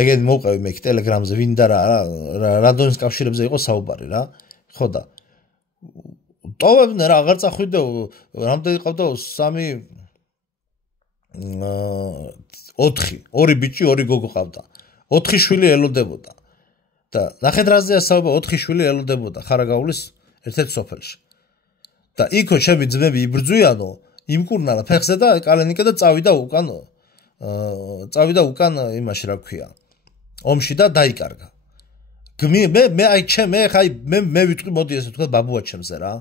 ეგენ მოვყევი მე ტელეგრამზე ვინდა რა რადონის კავშირებზე იყო საუბარი რა. ხო და ტოვებდნენ რა აღარ წახვიდეო რამდენი ყავდა 3 4 ორი ბიჭი ორი გოგო ყავდა 4 შვილი ელოდებოდა და ნახეთ რაზეა საუბარი 4 შვილი ელოდებოდა ხარაგაულის ერთ-ერთ სოფელში და იქო ჩემი ძმები იბრძვიანო იმკურნალა ფეხზე და კალენიკე და წავიდა უკან იმაში რა ქვია ომში და დაიკარგა მე აი მე ვიტყვი მოდი ესე თქვა ბაბუაჩემზე რა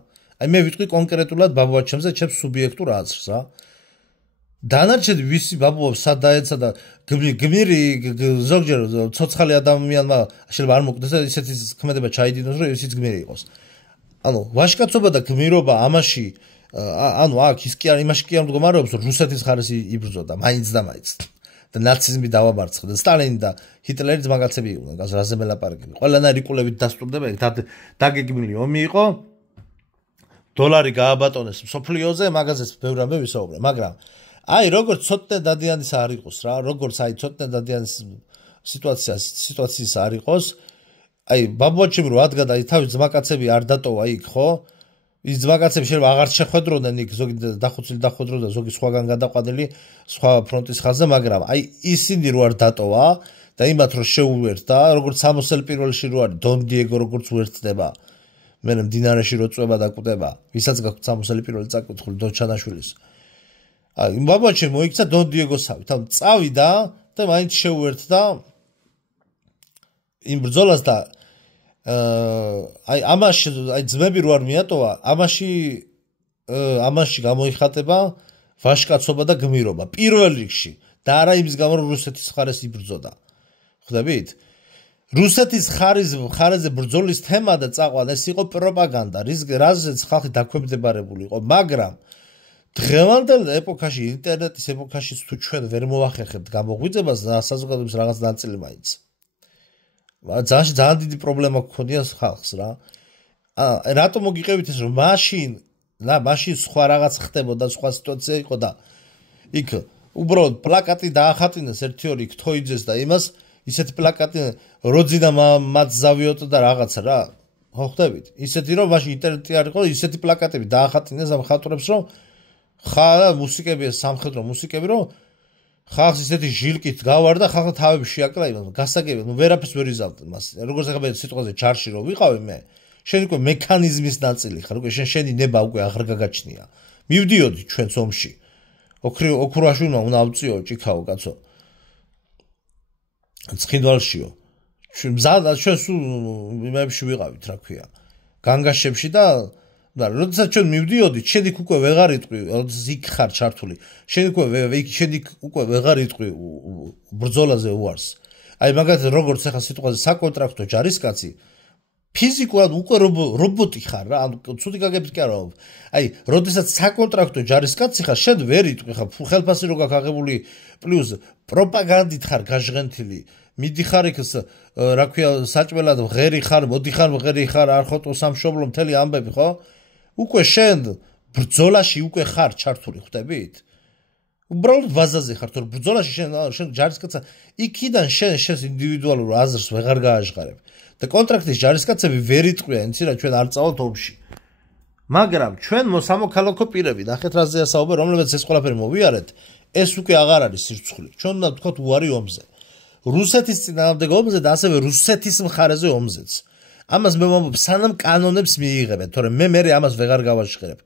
აი მე ვიტყვი კონკრეტულად ბაბუაჩემზე ჩემს სუბიექტურ აზრს რა დანარჩენი ვისი ბაბუებს სად დაეცა და გმირი ზოგჯერ ცოცხალი ადამიანმა შეიძლება არ მოკდეს და ისეთი ქმედება ჩაიდინოს რომ ისიც გმირი იყოს ანუ ვაჟკაცობა და გმირობა ამაში ანუ აქ ის კი არ იმაში კი არ მდგომარეობს რომ რუსეთის ხარეს იბრძოდა მაინც და მაინც და ნაციზმი დავამარცხა და სტალინი და ჰიტლერიც მაგაცები იყვნენ გაზრაზე მელაპარაკები ყველანაირი კულებით დასტურდება დაგეგმილი ომი იყო დოლარი გააბატონეს მსოფლიოზე მაგაზეც ბევრ რამე ვისაუბრე მაგრამ აი როგორც ცოტნე დადიანის არ იყოს რა როგორც აი ცოტნე დადიანის სიტუაციის არ იყოს აი ბაბუაჩემი რო ადგა და თავის ძმაკაცები არ დატოვა იქ ხო ის ძმაკაცები შეიძლება აღარ შეხვედროდნენ იქ ზოგი დახვედროდა ზოგი სხვაგან გადაყვანილი სხვა ფრონტის ხაზზე მაგრამ აი ისინი რო არ დატოვა და იმათ რო შეუერთდა როგორც სამოსელ პირველში რო არის დონ დიეგო როგორც უერთდება მე მდინარეში რო წვება და კვდება ვისაც გაქვთ სამოსელი პირველი წაკითხული დონ ჩანაშვილის აი ბაბუაჩემი მოიქცა დონ დიეგოსავით თან წავიდა და მაინც შეუერთდა იმ ბრძოლას და აი ამაში აი ძმები რო არ მიატოვა ამაში გამოიხატება ვაჟკაცობა და გმირობა პირველ რიგში და არა იმის გამო რომ რუსეთის მხარეს იბრძოდა ხვდებით რუსეთის მხარეზე ბრძოლის თემა და წაყვან ეს იყო პროპაგანდა რაზეც ხალხი დაქვემდებარებული იყო მაგრამ დღევანდელ ეპოქაში ინტერნეტის ეპოქაში თუ ჩვენ ვერ მოახერხებთ გამოღვიძებას საზოგადოების რაღაც ნაწილი მაინც ძალიან დიდი პრობლემა გქონია ხალხს რა რატომ მოგიყევით ეს რომ მაშინ სხვა რაღაც ხდებოდა სხვა სიტუაცია იყო და იქ უბრალოდ პლაკატი დაახატინეს 1-2 ქთოიძეს და იმას ისეთი პლაკატი როძინა მათ ზავიოთ და რაღაცა რა ხო ხვდებით ისეთი რომ მაშინ ინტერნეტი არ იყო ისეთი პლაკატები დაახატინეს ამ ხატრებს რომ ხარა მუსიკები სამხედრო მუსიკები რომ ხალხს ისეთი ჟილკით გავარდა ხალხი თავები შეაკრა იმას გასაგებია ნუ ვერაფერს ვერ იზავდნენ მას როგორც ახლა მე სიტყვაზე ჩარში რო ვიყავი მე შენ უკვე მექანიზმის ნაწილი ხარ უკვე შენი ნება უკვე აღარ გაგაჩნია მივდიოდი ჩვენს ომში ოქროაშვილმა უნდა ავწიო ჭიქაო კაცო ცხინვალშიო ჩვენ სულ იმებში ვიყავით რა ქვია განგაშებში და როდესაც ჩვენ მივდიოდით შენ იქ უკვე ვეღარ იტყვი როდესაც იქ ხარ ჩართული შენ უკვე ვეღარ იტყვი ბრძოლაზე უარს აი მაგალითად როგორც ახლა სიტყვაზე საკონტრაქტო ჯარისკაცი ფიზიკურად უკვე რობოტი ხარ რა, ანუ ცუდი გაგებით კი არა. აი, როდესაც საკონტრაქტო ჯარისკაცი ხარ, შენ ვერ იტყვი ხარ, ხელფასი რო გაქვს აღებული, პლუს პროპაგანდით ხარ გაჟღენთილი. მიდიხარ იქ რა ქვია საჭმელად ღერი ხარ, მოდიხარ ღერი ხარ, არ ხოტო სამშობლო მთელი ამბები, ხო? უკვე შენ ბრძოლაში უკვე ხარ ჩართული, ხვდებით? უბრალოდ ვაზაზე ხარ, თორე ბრძოლაში შენ ჯარისკაცა იქიდან შენს ინდივიდუალურ აზრს ვეღარ გააჟღარებ. და კონტრაქტის ჯარისკაცები ვერ იტყვიან, იცი რა, ჩვენ არ წავალთ ომში. მაგრამ ჩვენ სამოქალაქო პირები, ნახეთ რაზეა საუბარი, რომლებიც ეს ყველაფერი მოვიარეთ, ეს უკვე აღარ არის სირცხული. ჩვენ უნდა ვთქვათ უარი ომზე. რუსეთის წინააღმდეგ ომზე და ასევე რუსეთის მხარეზე ომზეც. ამას მე ვამბობ, სანამ კანონებს მიიღებენ, თორე მე ამას ვეღარ გავაჟღერებ.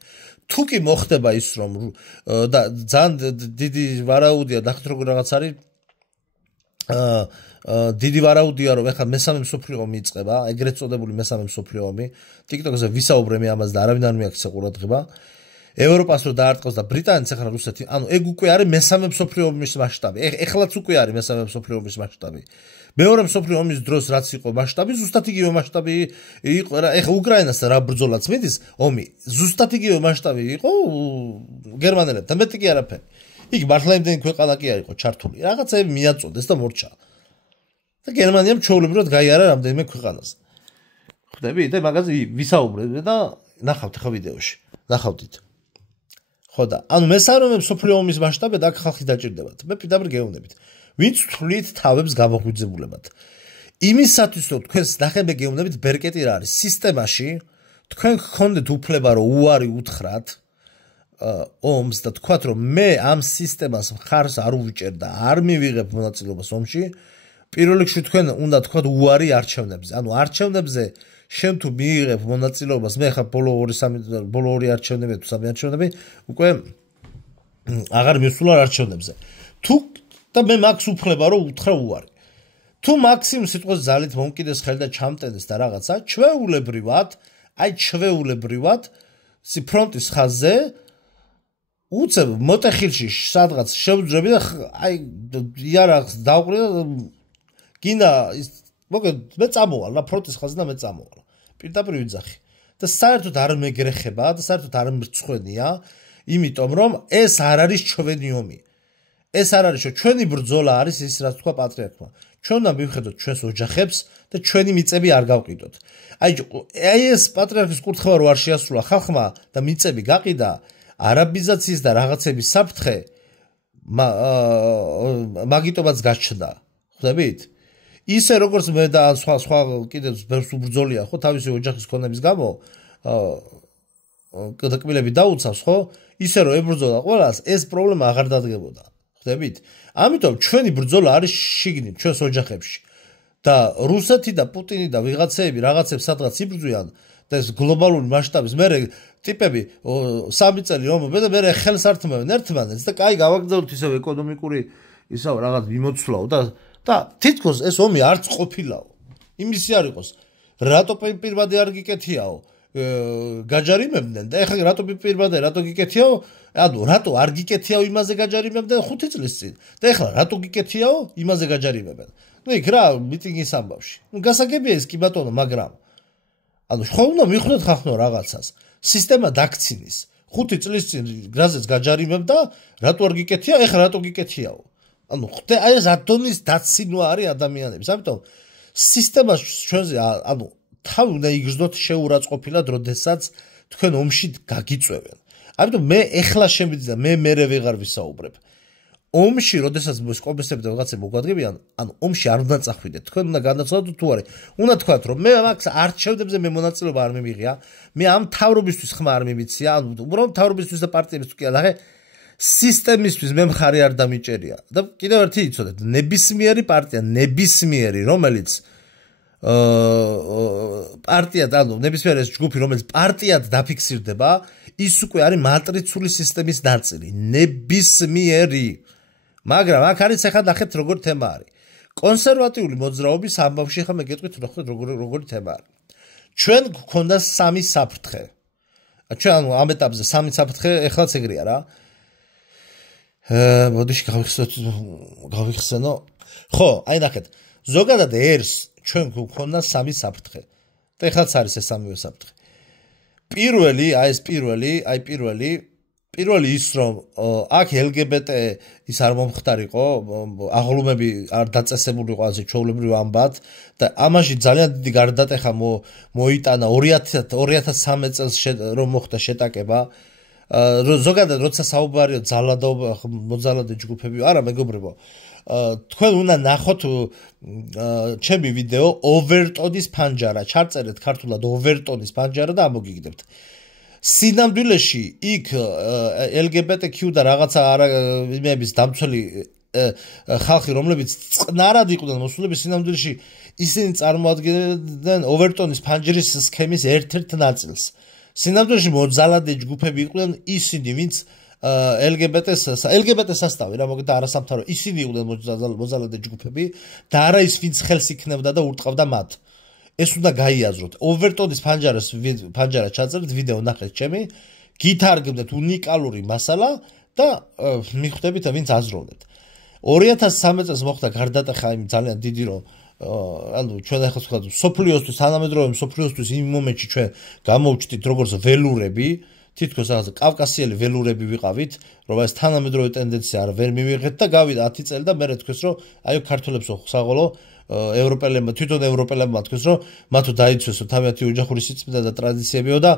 თუ კი მოხდება ის რომ და ძალიან დიდი ვარაუდია, ნახეთ როგორ რაღაც არის დიდი ვარაუდია რომ ეხლა მესამე მსოფლიო ომი იწყება, ეგრეთ წოდებული მესამე მსოფლიო ომი. TikTok-ზე ვისაუბრე მე ამას და არავინ არ მიაქცია ყურადღება. ევროპას რო დაარტყოს და ბრიტანეთს ეხლა რუსეთი, ანუ ეგ უკვე არის მესამე მსოფლიო ომის მასშტაბი. ეხლაც უკვე არის მესამე მსოფლიო ომის მასშტაბი. მეორე მსოფლიო ომის დროს რაც იყო მასშტაბი, ზუსტად იგივე მასშტაბი იყო. ეხლა უკრაინასთან რა ბრძოლაც მიდის, ომი ზუსტად იგივე მასშტაბი იყო გერმანელებთან, მეტი კი არაფერი. იქ მართლა იმდენი ქვეყანა კი არ იყო ჩართული. რაღაცები მიაწოდეს და მორჩა. და გერმანიამ ჩვეულებრივად გაიარა რამდენიმე ქვეყანას. ხვდები? და მაგაზე ვისაუბრებდი და ნახავთ ხა ვიდეოში. ნახავდით. ხო და ანუ მესამე მსოფლიო ომის მასშტაბით აქ ხალხი დაჭირდებათ. მე პირდაპირ გეუბნებით. ვინც თვლით თავებს გამოღვიძებულებად. იმისათვის რომ თქვენს ნახებე გეუბნებით ბერკეტი რა არის სისტემაში, თქვენ გქონდეთ უფლება რომ უარი უთხრათ ომს და თქვათ რომ მე ამ სისტემას მხარს არ უვიჭერ და არ მივიღებ მონაწილეობას ომში, პირველ რიგში თქვენ უნდა თქვათ უარი არჩევნებზე. ანუ არჩევნებზე შენ თუ მიიღებ მონაწილეობას, მე ხა ბოლო ორი არჩევნები თუ სამი არჩევნები უკვე აღარ მისულა არჩევნებზე. თუ და მე მაქვს უფლება რომ უთხრა უარი. თუ მაქსიმუმ სიტყვის ძალით მომკიდეს ხელი და ჩამტენდეს და რაღაცა, ჩვეულებრივად ფრონტის ხაზზე უცებ მოტეხილში სადღაც შევძრები და აი იარაღს დავყრი და გინდა მოგეთ მე წამოვალ რა ფრონტის ხაზზე და მე წამოვალ. პირდაპირ ვიძახი. და საერთოდ არ მეგრეხება და საერთოდ არ მრცხვენია, იმიტომ რომ ეს არ არის ჩვენი ომი. ეს არ არის რომ ჩვენი ბრძოლა არის ის რაც თქვა პატრიარქმა. ჩვენ უნდა მივხედოთ ჩვენს ოჯახებს და ჩვენი მიწები არ გავყიდოთ. აი ეს პატრიარქის კურთხევა რო არ შეასრულა ხალხმა და მიწები გაყიდა, არაბიზაციის და რაღაცების საფრთხე მაგიტომაც გაჩნდა. ხვდებით? ისე როგორც მე და სხვა კიდევ ბევრს უბრძოლია ხო თავისი ოჯახის ქონების გამო და კბილები დაუცავს ხო ისე რომ ებრძოლა ყველას ეს პრობლემა აღარ დადგებოდა. ხვდებით? ამიტომ ჩვენი ბრძოლა არის შიგნით ჩვენს ოჯახებში და რუსეთი და პუტინი და ვიღაცები რაღაცებს სადღაც იბრძვიან და ეს გლობალური მასშტაბის მე ტიპები 3 წელი ომობენ და მე ხელს ართმევენ ერთმანეთს და კაი გავაგზავნოთ ისევ ეკონომიკური ისევ რაღაც მიმოცვლაო და თითქოს ეს ომი არც ყოფილაო. იმისი არ იყოს. რატო პირბადე არ გიკეთიაო? გაჯარიმებდნენ და ეხლა რატო პირბადე რატო გიკეთიაო? ანუ რატო არ გიკეთიაო იმაზე გაჯარიმებდნენ 5 წლის წინ და ეხლა რატო გიკეთიაო იმაზე გაჯარიმებენ. ნუ იქ რა მიტინგის ამბავში. ნუ გასაგებია ეს კი ბატონო, მაგრამ ანუ ხომ უნდა მიხვდეთ ხახნო რაღაცას. სისტემა დაქცინის. 5 წლის წინ გრაზეც გაჯარიმებდა, რატო არ გიკეთია, ეხლა რატო გიკეთიაო? ანუ ხდე აი ეს ატომის დაცინვა არის ადამიანების. ამიტომ სისტემას ჩვენზე ანუ თავი უნდა იგრძნოთ შეურაცხყოფილად, როდესაც თქვენ ომში გაგიწევენ. ამიტომ მე ეხლა შემიძლია და მე ვეღარ ვისაუბრებ. ომში, როდესაც კომპენსები და რაღაცები მოგვადგებიან, ანუ ომში არ უნდა წახვიდეთ. თქვენ უნდა განაცვლოთ თუ არა. უნდა თქვათ, რომ მე მაქვს არჩევნებზე მე მონაწილეობა არ მიმიღია, მე ამ თავრობისთვის ხმა არ მიმიცია, ანუ უბრალოდ თავრობისთვის და პარტიებისთვის კი არა, სისტემისთვის მე მხარი არ დამიჭერია. და კიდევ ერთი იცოდეთ, ნებისმიერი პარტია, ნებისმიერი, რომელიც პარტია, ანუ ნებისმიერი ეს ჯგუფი, რომელიც პარტიად დაფიქსირდება, ის უკვე არის მატრიცული სისტემის ნაწილი. ნებისმიერი. მაგრამ აქ არის ახლა ნახეთ როგორი თემა არის. კონსერვატიული მოძრაობის ამბავში ხა მე გეტყვით როგორი თემა არის. ჩვენ გქონდა 3 საფრთხე. ჩვენ ანუ ამ ეტაპზე 3 საფრთხე ეხლაც ეგრეა რა. მოდიში გავიხსენო. ხო, აი ნახეთ. ზოგადად ერს ჩვენ გქონდა 3 საფრთხე. ეხლაც არის ეს სამივე საფრთხე. პირველი ის რომ აქ LGBT ის არ მომხდარიყო, აღლუმები არ დაწესებულიყო ასე ჩვეულებრივ ამბად და ამაში ძალიან დიდი გარდატეხა მოიტანა 2013 წელს რომ მოხდა შეტაკება. ზოგადად როცა საუბარია მოძალადე ჯგუფები, არა მეგობრებო, თქვენ უნდა ნახოთ ჩემი ვიდეო ოვერტონის ფანჯარა, ჩარწერეთ ქართულად ოვერტონის ფანჯარა და ამოგიგდებთ. სინამდვილეში იქ LGBTQ და რაღაცა იმების დამცველი ხალხი, რომლებიც წყნარად იყვნენ მოსულები, სინამდვილეში ისინი წარმოადგენდნენ ოვერტონის ფანჯრის სქემის ერთ-ერთ ნაწილს. სინამდვილეში მოძალადე ჯგუფები იყვნენ ისინი, ვინც LGBT სასტავი რა მოგდა არასამთავრო, ისინი იყვნენ მოძალადე ჯგუფები და არა ის, ვინც ხელს იქნებდა და ურტყავდა მათ. ეს უნდა გაიაზროთ. ოვერტონის ფანჯარა ჩაწერეთ, ვიდეო ნახეთ ჩემი, გითარგმნეთ უნიკალური მასალა და მიხვდებით, ვინც აზროვნეთ. 2013 წელს მოხდა გარდატეხა იმ ძალიან დიდი რომ ანუ ჩვენ ახლა ვთქვათ სოფლიოსთვის, თანამედროვე სოფლიოსთვის იმ მომენტში ჩვენ გამოვჩდით როგორც ველურები, თითქოს რაღაც კავკასიელი ველურები ვიყავით, რომ ეს თანამედროვე ტენდენცია არ ვერ მივიღეთ და გავიდა 10 წელი და მერე თქვეს რომ აი ქართველებს საყოლო ევროპელებმა თვითონ ევროპელებმა თქვეს რომ მათო დაიცვესო თავიანთი ოჯახური სიწმინდა და ტრადიციებიო და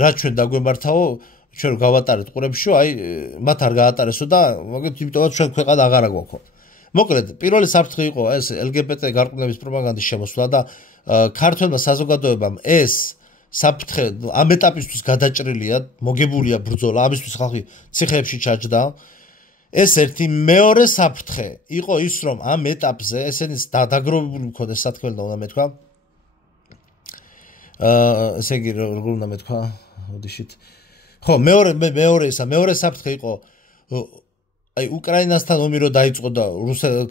რაც ჩვენ დაგვემართაო ჩვენ გავატარეთ ყურებშიო აი მათ არ გაატარესო და მოგეთ იმიტომაც ჩვენ ქვეყანა აღარ აგვაქვს. მოკლედ პირველი საფრთხე იყო ეს LGBT გარყვნების პროპაგანდის შემოსვლა და ქართველმა საზოგადოებამ ეს საფრთხე ამ ეტაპისთვის გადაჭრილია, მოგებულია ბრძოლა, ამისთვის ხალხი ციხეებში ჩაჯდა. ეს ერთი. მეორე საფრთხე იყო ის რომ ამ ეტაპზე ესენი დაგროვებული მქონდეს სათქმელი და უნდა მეთქვა. ესე იგი როგორ უნდა მეთქვა? ოდიშით. ხო, მეორე საფრთხე იყო აი უკრაინასთან ომი რო დაიწყო და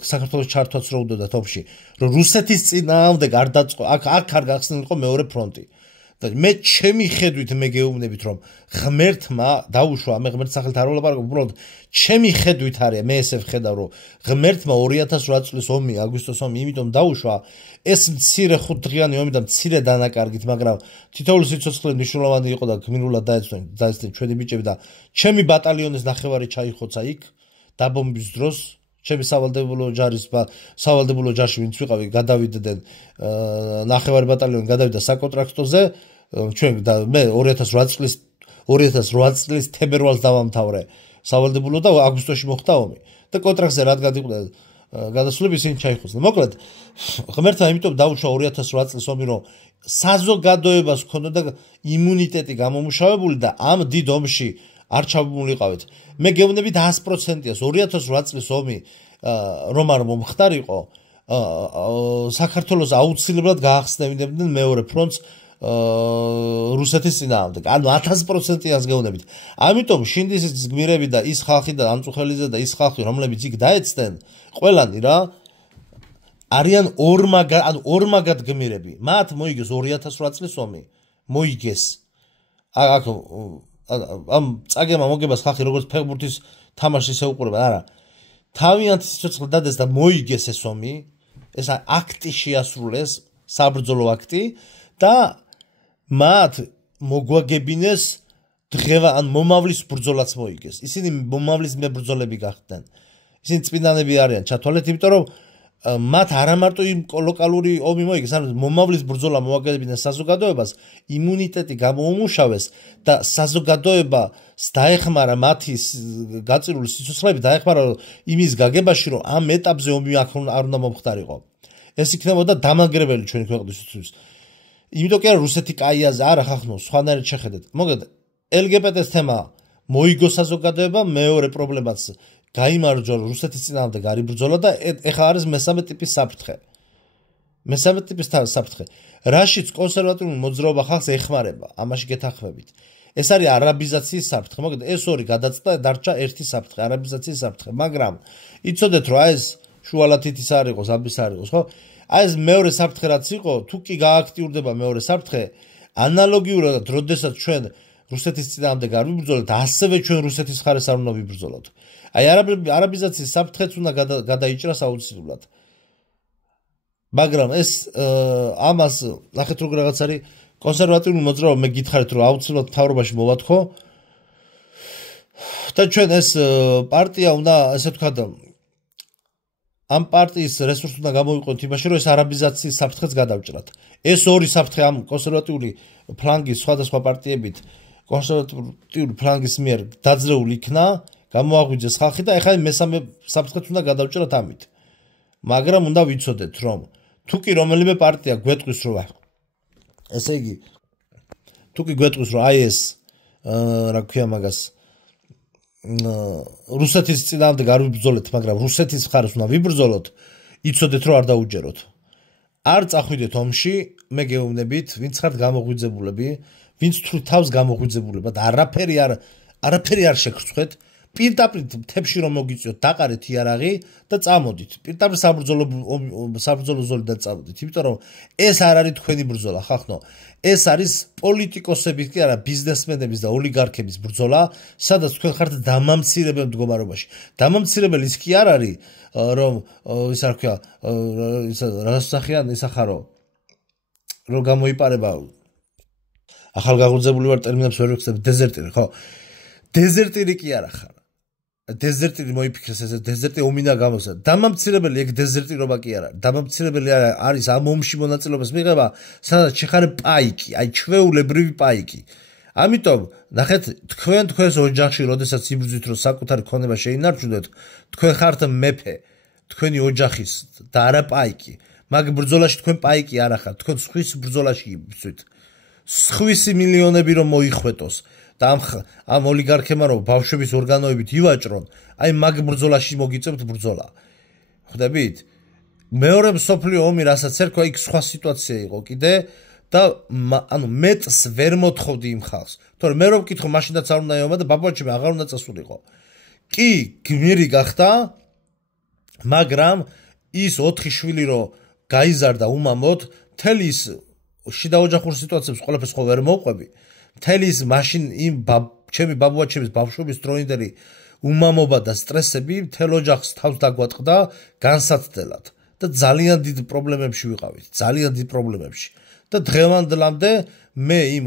საქართველოს ჩართვაც რო უნდათ ომში, რომ რუსეთის წინააღმდეგ არ დაწყო, აქ არ გახსნილიყო მეორე ფრონტი. და მე ჩემი ხედვით მე გეუბნებით რომ ღმერთმა დაუშვა, მე ღმერთს სახელით არ ვლაპარაკობ, უბრალოდ ჩემი ხედვით არის, მე ესე ვხედავ რომ ღმერთმა 2008 წლის ომი, აგვისტოს ომი იმიტომ დაუშვა, ეს მცირე 5 დღიანი ომი და მცირე დანაკარგით, მაგრამ თითოეული სიცოცხლე მნიშვნელოვანი იყო და გმინულად დაეცნენ ჩვენი ბიჭები და ჩემი ბატალიონის ნახევარი ჩაიხოცა იქ დაბომბვის დროს. ჩემი სავალდებულო ჯარში ვინც ვიყავი გადავიდნენ ნახევარი ბატალიონი გადავიდა საკონტრაქტოზე ჩვენ და მე 2008 წლის თებერვალს დავამთავრე სავალდებულო და აგვისტოში მოხდა ომი და კონტრაქტზე რადგან იყვნენ გადასულები ისინი ჩაიხოცდნენ. მოკლედ ღმერთმა იმიტომ დაუშვა 2008 წლის ომი რომ საზოგადოებას ჰქონოდა იმუნიტეტი გამომუშავებული და ამ დიდ ომში არ ჩაბმულიყავით. მე გეუბნებით 100%-ია 2008 წლის ომი რომ არ მომხდარიყო, საქართველოს აუცილებლად გაახსნებინებდნენ მეორე ფრონტს რუსეთის წინააღმდეგ. ანუ 1000%-იანს გეუბნებით. ამიტომ შინდისის გმირები და ის ხალხი და ამწუხელიძე და ის ხალხი, რომლებიც იქ დაეცდნენ, ყველანი რა არიან ორმაგად გმირები. მათ მოიგეს 2008 წლის ომი. მოიგეს. აქ ამ წაგემა მოგებას ხალხი როგორც ფეხბურთის თამაშს ისე უყურება, არა. თავიანთი სიცოცხლე დადეს და მოიგეს ეს ომი, ეს აქტი შეასრულეს, საბრძოლო აქტი და მათ მოგვაგებინეს დღევა ან მომავლის ბრძოლაც მოიგეს. ისინი მომავლის მებრძოლები გახდნენ. ისინი წმინდანები არიან, ჩათვალეთ, იმიტომ რომ მათ არა მარტო იმ ლოკალური ომი მოიგეს, არამედ მომავლის ბრძოლა მოაგებინეს საზოგადოებას, იმუნიტეტი გამოუმუშავეს და საზოგადოებას დაეხმარა მათი გაწირული სიცოცხლეები, დაეხმარა იმის გაგებაში, რომ ამ ეტაპზე ომი არ უნდა მომხდარიყო. ეს იქნებოდა დამანგრეველი ჩვენი ქვეყნისთვის. იმიტომ კი არა რუსეთი კაიაზე არა ხახნო, სხვანაირად შეხედეთ. მოგეთ LGBT-ს თემა მოიგო საზოგადოება, მეორე პრობლემაც გაიმარჯვა რუსეთის წინააღმდეგ არ იბრძოლა და ეხლა არის მესამე ტიპის საფრთხე. მესამე ტიპის საფრთხე. რაშიც კონსერვატიული მოძრაობა ხალხს ეხმარება, ამაში გეთანხმებით. ეს არის არაბიზაციის საფრთხე. მოგეთ ეს ორი გადაწყდა, დარჩა ერთი საფრთხე, არაბიზაციის საფრთხე. მაგრამ იცოდეთ რომ აი ეს შუალათით ის არ იყოს, ამის არ იყოს, ხო? აი ეს მეორე საფრთხე რაც იყო, თუ კი გააქტიურდება მეორე საფრთხე, ანალოგიურად როდესაც ჩვენ რუსეთის წინააღმდეგ არ ვიბრძოლოთ, ასევე ჩვენ რუსეთის მხარეს არ უნდა ვიბრძოლოთ. აი არაბიზაციის საფრთხეც უნდა გადაიჭრას აუცილებლად. მაგრამ ეს ამას ნახეთ როგორ რაღაც არის კონსერვატიული მოძრაობა მე გითხარით რომ აუცილებლად მთავრობაში მოვათხო და ჩვენ ეს პარტია უნდა ესე ვთქვათ ამ პარტიის რესურსს უნდა გამოვიყენოთ იმაში რომ ეს არაბიზაციის საფრთხეც გადავჭრათ ეს ორი საფრთხე ამ კონსერვატიული ფლანგის სხვადასხვა პარტიებით კონსერვატიული ფლანგის მიერ დაძლეული იქნა გამოაღვიძეს ხალხი და ეხლა მესამე საფრთხეც უნდა გადავჭრათ ამით მაგრამ უნდა ვიცოდეთ რომ თუ კი რომელიმე პარტია გვეტყვის რომ ესე იგი თუ კი გვეტყვის რომ აი ეს რა ქვია მაგას რუსეთის წინააღმდეგ არ ვიბრძოლეთ მაგრამ რუსეთის მხარეს უნდა ვიბრძოლოთ იცოდეთ რომ არ დაუჯეროთ არ წახვიდეთ ომში მე გეუბნებით ვინც ხართ გამოღვიძებულები ვინც თუ თავს გამოღვიძებულებად არაფერი არ შეგრცხვეთ პირდაპირ თებში რომ მოგიწიოთ დაყარეთ იარაღი და წამოდით პირდაპირ საბრძოლო ზოლიდან წამოდით იმიტომ რომ ეს არ არის თქვენი ბრძოლა ხახნო ეს არის პოლიტიკოსების კი არა ბიზნესმენების და ოლიგარქების ბრძოლა სადაც თქვენ ხართ დამამცირებელ მდგომარეობაში დამამცირებელი ის კი არ არის რომ ის არ ქვია რასახიან ისახარო რომ გამოიპარება ახალგაზრდებული ვარ ტერმინებს ვერ ვიხსენებ დეზერტირი ხო დეზერტირი კი არა ხარ დეზერტირი მოიფიქრეს ეს დეზერტი ომინა გამოსა დამამცირებელი ეგ დეზერტირობა კი არა დამამცირებელი არის ამ ომში მონაწილეობის მიღება სადაც შეხარე პაიკი აი ჩვეულებრივი პაიკი ამიტომ ნახეთ თქვენს ოჯახში როდესაც იბრძვით რომ საკუთარი ქონება შეინარჩუნოთ თქვენ ხართ მეფე თქვენი ოჯახის და არა პაიკი მაგ ბრძოლაში თქვენ პაიკი არ ახართ თქვენ სხვის ბრძოლაში იბრძვით სხვისი მილიონები რომ მოიხვეტოს და ამ ოლიგარქებმა რომ ბავშვების ორგანოებით ივაჭრონ, აი მაგ ბრძოლაში მოგიწევთ ბრძოლა. ხვდებით? მეორე მსოფლიო ომი რასაც ერქვა, იქ სხვა სიტუაცია იყო კიდე და ანუ მეტს ვერ მოთხოვდი იმ ხალხს. თორე მე რომ ვკითხო, მაშინაც არ უნდა ეომა და ბაბუაჩემი აღარ უნდა წასულიყო. კი, გმირი გახდა, მაგრამ ის 4 შვილი რომ გაიზარდა უმამოდ, მთელი ის შიდა ოჯახურ სიტუაციებს ყველაფერს ხო ვერ მოვყვები. მთელი ის მაშინ იმ ჩემი ბაბუაჩემის ბავშვობის დროინდელი უმამობა და სტრესები მთელ ოჯახს თავს დაგვატყდა განსაცდელად და ძალიან დიდ პრობლემებში ვიყავით, ძალიან დიდ პრობლემებში. და დღევანდლამდე მე იმ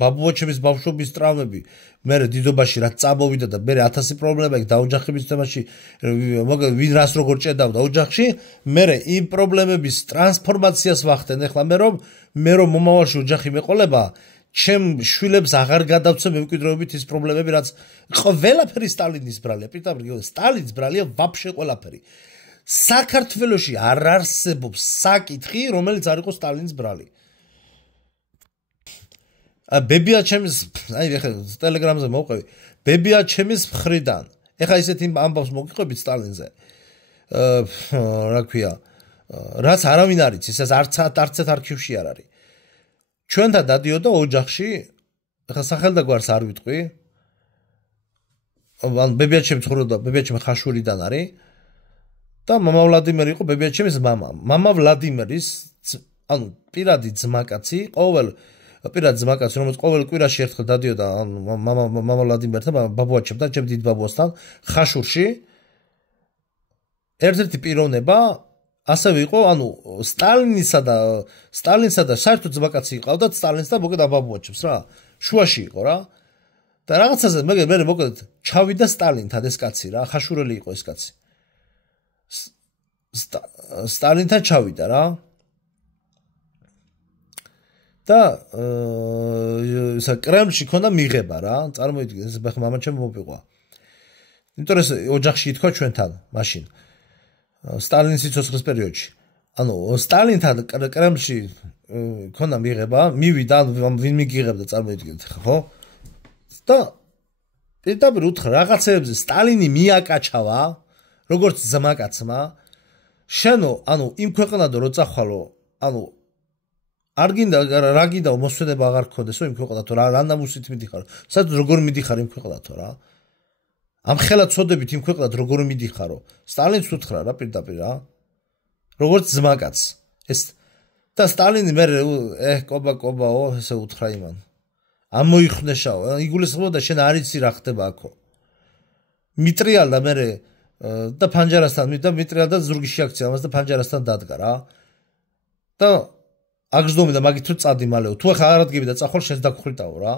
ბაბუაჩემის ბავშვობის ტრავმები მე დიდობაში რაც წამოვიდა და მე 1000 პრობლემა იქ დაოჯახების თემაში მოგეთ ვინ რას როგორ ჭედავდა ოჯახში მე იმ პრობლემების ტრანსფორმაციას ვახდენ ეხლა მე რომ მომავალში ოჯახი მეყოლება ჩემ შვილებს აღარ გადავცე მემკვიდრეობით ის პრობლემები რაც ყველაფერი სტალინის ბრალია პირდაპირ სტალინის ბრალია ვაფშე ყველაფერი საქართველოში არ არსებობს საკითხი რომელიც არ იყოს სტალინის ბრალი ბებია ჩემის აი ეხლა ტელეგრამზე მოვყვები ბებია ჩემის მხრიდან ეხლა ისეთი ამბავს მოგიყვებით სტალინზე რა ქვია რაც არავინ არ იცის ეს არც არქივში არ არის ჩვენთან დადიოდა ოჯახში ეხლა სახელდაგვარს არ ვიტყვი ან ბებია ჩემი ცხოვრობდა ბებია ჩემი ხაშურიდან არის და მამა ვლადიმერი იყო ბებია ჩემის მამა ვლადიმერის ანუ პირადი ძმაკაცი პირად ძმაკაცი რომელიც ყოველ კვირაში ერთხელ დადიოდა მამა ვლადიმერთან ბაბუაჩემთან ჩემ დიდ ბაბუასთან ხაშურში ერთ-ერთი პიროვნება ასევე იყო ანუ სტალინსა და საერთოდ ძმაკაცი იყავდათ სტალინს და მოკეთ ბაბუაჩემს რა შუაში იყო რა და რაღაცაზე მე მოკეთ ჩავიდა სტალინთან ეს კაცი რა ხაშურელი იყო ეს კაცი სტალინთან ჩავიდა რა და კრემლში ქონდა მიღება რა წარმოიდგინე ეს ბახ მამაჩემ მოპიყვა იმიტომ ეს ოჯახში ითქვა ჩვენთან მაშინ სტალინის სიცოცხლის პერიოდში ანუ სტალინთან კრემლში ქონდა მიღება მივიდა ვინ მიგიღებდა წარმოიდგინეთ ხო და პირდაპირ უთხრა რაღაცეებზე სტალინი მიაკაჩავა როგორც ძმაკაცმა შენო ანუ იმ ქვეყნადო რო წახვალო ანუ არ გინდა რა გინდა მოსვენება აღარ გქონდესო იმ ქვეყნადო რა ნამუსით მიდიხარო სადაც როგორ მიდიხარ იმ ქვეყნადო რა ამ ხელად წოდებით იმ ქვეყნად როგორ მიდიხარო სტალინს უთხრა რა პირდაპირ რა როგორც ძმაკაც ეს და სტალინი მე კობაო ესე უთხრა იმან ამოიხნეშაო იგულისხმობდა შენ არ იცი რა ხდება აქო მიტრიალდა მე და ფანჯარასთან და მიტრიალდა ზურგის შეაქცია ამას და ფანჯარასთან დადგა რა და აგზდომი და მაგით რო წადი მალეო თუ ახლა არ ადგები და წახვალ შენს დაგხვიტაო რა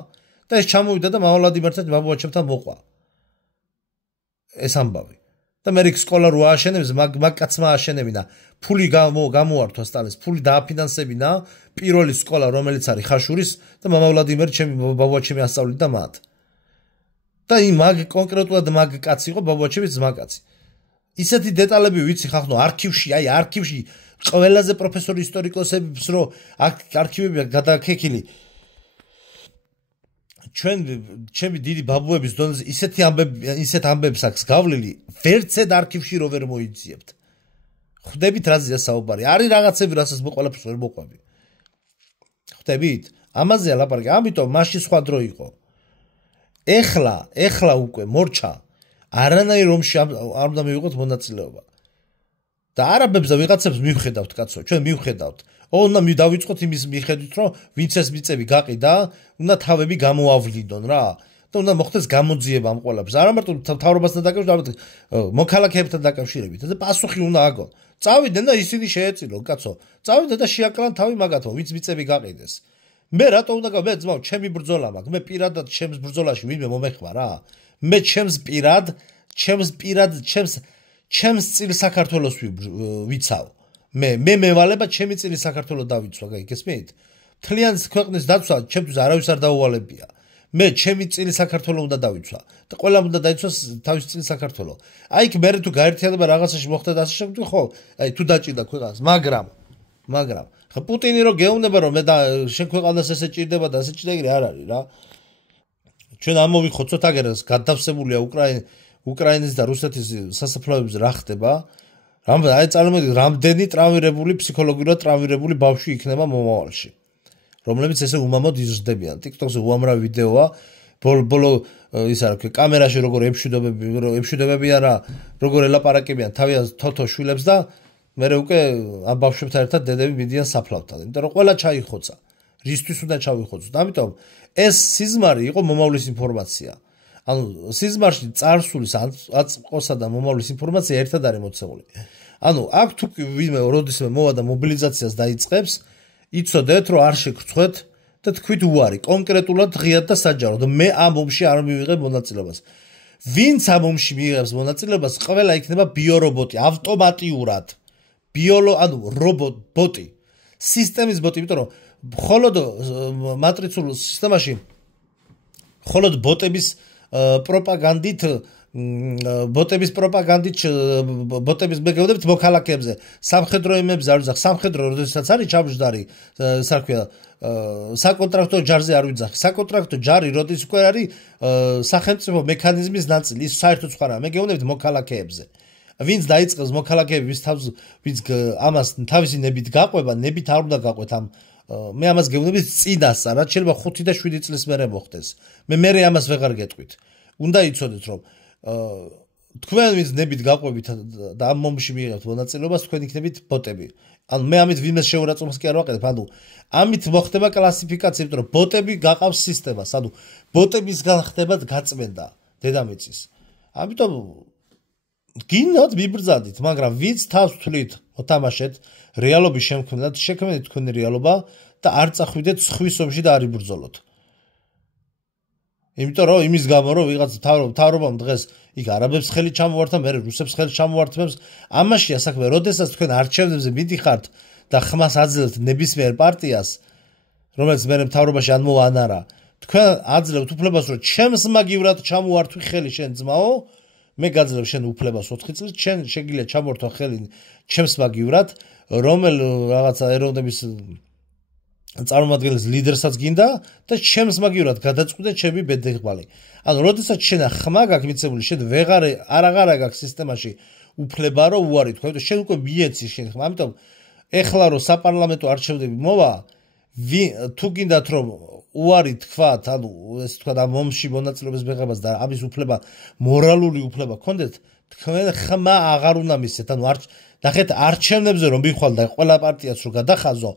და ეს ჩამოვიდა და მამალადიმერთან ბაბუაჩემთან მოყვა ეს ამბავი და მე რიქ სკოლა რო ააშენებს მაგ კაცმა ააშენებინა ფული გამოართვა სტალინს ფული დააფინანსებინა პირველი სკოლა რომელიც არის ხაშურის და მამალადიმერ ჩემი ბაბუაჩემი ასწავლიდა მათ და იმ მაგ კონკრეტულად მაგ კაცი იყო ბაბუაჩემის ძმაკაცი ისეთი დეტალები ვიცი ხახნო არქივში ყველაზე პროფესორი ისტორიკოსებს რო არქივები გადააქეკილი ჩვენ ჩემი დიდი ბაბუების დონეზე ისეთ ამბებს აქვს გავლილი ვერცად არქივში რო ვერ მოიძიებთ ხვდებით რაზეა საუბარი არის რაღაცები რასაც მე ყველაფერს ვერ მოყვები ხვდებით ამაზეა ლაპარაკი ამიტომ მაშინ სხვა დრო იყო ეხლა უკვე მორჩა არანაირ რომში არ უნდა მივიღოთ მონაწილეობა და არაბებს და ვიღაცებს მივხედავთ კაცო ჩვენ მივხედავთ უნდა დავიწყოთ იმის მიხედვით რომ ვინც ეს მიწები გაყიდა უნდა თავები გამოავლიდონ რა და უნდა მოხდეს გამოძიება ამ ყველაფერს არა მარტო მთავრობასთან დაკავშირებით მოქალაქეებთან დაკავშირებით და პასუხი უნდა აგონ წავიდნენ და ისინი შეეწილონ კაცო წავიდნენ და შეაკლან თავი მაგათო ვინც მიწები გაყიდეს მე რატო უნდა მე ძმაო ჩემი ბრძოლა მაქვს მე პირადად ჩემს ბრძოლაში ვინმე მომეხვა რა მე ჩემს წილ საქართველოს ვიცავ მე მევალება ჩემი წილი საქართველოს დავიცვა გესმით მთლიანი ქვეყნის დაცვა ჩემთვის არავის არ დაუვალებია მე ჩემი წილი საქართველოს უნდა დავიცვა და ყველამ უნდა დაიცვას თავის წილი საქართველოს აი იქ მე თუ გაერთიანება რაღაცაში მოხდა და ასე შემდეგ ხო აი თუ დაჭირდა ქვეყანას მაგრამ ხა პუტინი რო გეუბნება რომ მე და შენ ქვეყანას ესე ჭირდება და ასე ჭირდა არ არის რა ჩვენ ამოვიხოცოთ აგერს გადავსებულია უკრაინის და რუსეთის სასაფლაოებზე რა ხდება აი წარმოვიდგინეთ რამდენი ტრავმირებული ფსიქოლოგიურად ტრავმირებული ბავშვი იქნება მომავალში რომლებიც ესე უმამოდ იზრდებიან TikTok-ზე უამრავი ვიდეოა ბოლო ის არ ქვია კამერაში როგორ ემშვიდობები არა როგორ ელაპარაკებიან თავიანთ თოთო შვილებს და მე უკვე ამ ბავშვებთან ერთად დედები მიდიან საფლავთან იმიტომ რომ ყველა ჩაიხოცა რისთვის უნდა ჩავიხოცოთ ამიტომ ეს სიზმარი იყო მომავლის ინფორმაცია ანუ სიზმარში წარსულის აწყოსა და მომავლის ინფორმაცია ერთად არის მოცემული ანუ აქ თუ ვინმე როდისმე მოვა და მობილიზაციას დაიწყებს იცოდეთ რომ არ შეგრცხვეთ და თქვით უარი კონკრეტულად ღიად და საჯაროდ მე ამ ომში არ მივიღებ მონაწილეობას ვინც ამ ომში მიიღებს მონაწილეობას ყველა იქნება ბიორობოტი ავტომატიურად ანუ ბოტი სისტემის ბოტი იმიტომ რომ მხოლოდ მატრიცულ სისტემაში მხოლოდ ბოტების პროპაგანდით მეგობრებთ მოქალაქეებზე სამხედრო იმებზე არ ვიძახ სამხედრო როდესაც არის ჩამჯდარი საქმე საკონტრაქტო ჯარზე არ ვიძახ საკონტრაქტო ჯარი როდის უკვე არის სახელმწიფო მექანიზმის ნაწილი ის საერთოდ სხვა რა მეგობრებთ მოქალაქეებზე ვინც დაიწყებს მოქალაქეების თავს ვინც ამას თავისი ნებით გაყვება ნებით არ უნდა გაყვეთ ამ მე ამას გეუბნებით წინასწარ რაც შეიძლება 5 და 7 წლის მერე მოხდეს მე ამას ვეღარ გეტყვით უნდა იცოდეთ რომ თქვენ ვინც ნებით გაყვებით და ამ მომში მიიღებთ მონაწილეობას თქვენ იქნებით ბოტები ანუ მე ამით ვინმეს შეურაცხყოფას კი არ ვაყენებ ანუ ამით მოხდება კლასიფიკაცია იმიტომ რომ ბოტები გაყავს სისტემას ანუ ბოტებისგან ხდება გაწმენდა დედამიწის ამიტომ გინდათ მიბრძანდით მაგრამ ვინც თავს თვლით მოთამაშეთ რეალობის შემქმნელად შექმნით თქვენი რეალობა და არ წახვიდეთ სხვის ომში და არ იბრძოლოთ იმიტომ რომ იმის გამო რომ ვიღაც მთავრობამ დღეს იქ არაბებს ხელი ჩამოვარდა მე რუსებს ხელი ჩამოვართმებს ამაშია საქმე როდესაც თქვენ არჩევნებზე მიდიხართ და ხმას აძლევთ ნებისმიერ პარტიას რომელიც მე მთავრობაში ან მოვა ან არა თქვენ აძლევთ უფლებას რომ ჩემს მაგივრად ჩამოვართვი ხელი შენ ძმაო მე გაძლევ შენ უფლებას 4 წელს შენ შეგიძლია ჩამოვართვა ხელი ჩემს მაგივრად რომელ რაღაცა ეროვნების წარმომადგენლის ლიდერსაც გინდა და ჩემს მაგივრად გადაწყვიტე ჩემი ბედღმალი. ანუ როდესაც შენ ხმა გაქვს მიცემული, შენ აღარ გაქვს სისტემაში უფლება რომ უარი თქვა, იმიტომ შენ უკვე მიეცი შენ ხმა. ამიტომ ეხლა რომ საპარლამენტო არჩევნები მოვა, თუ გინდათ რომ უარი თქვათ, ანუ ესე თქვა ამ მომში მონაწილეობის მიღებას და ამის უფლება მორალური უფლება გქონდეთ, თქვენ ხმა აღარ უნდა მისცეთ. ანუ ნახეთ არჩევნებზე რომ მიხვალ და ყველა პარტიაც რომ გადახაზო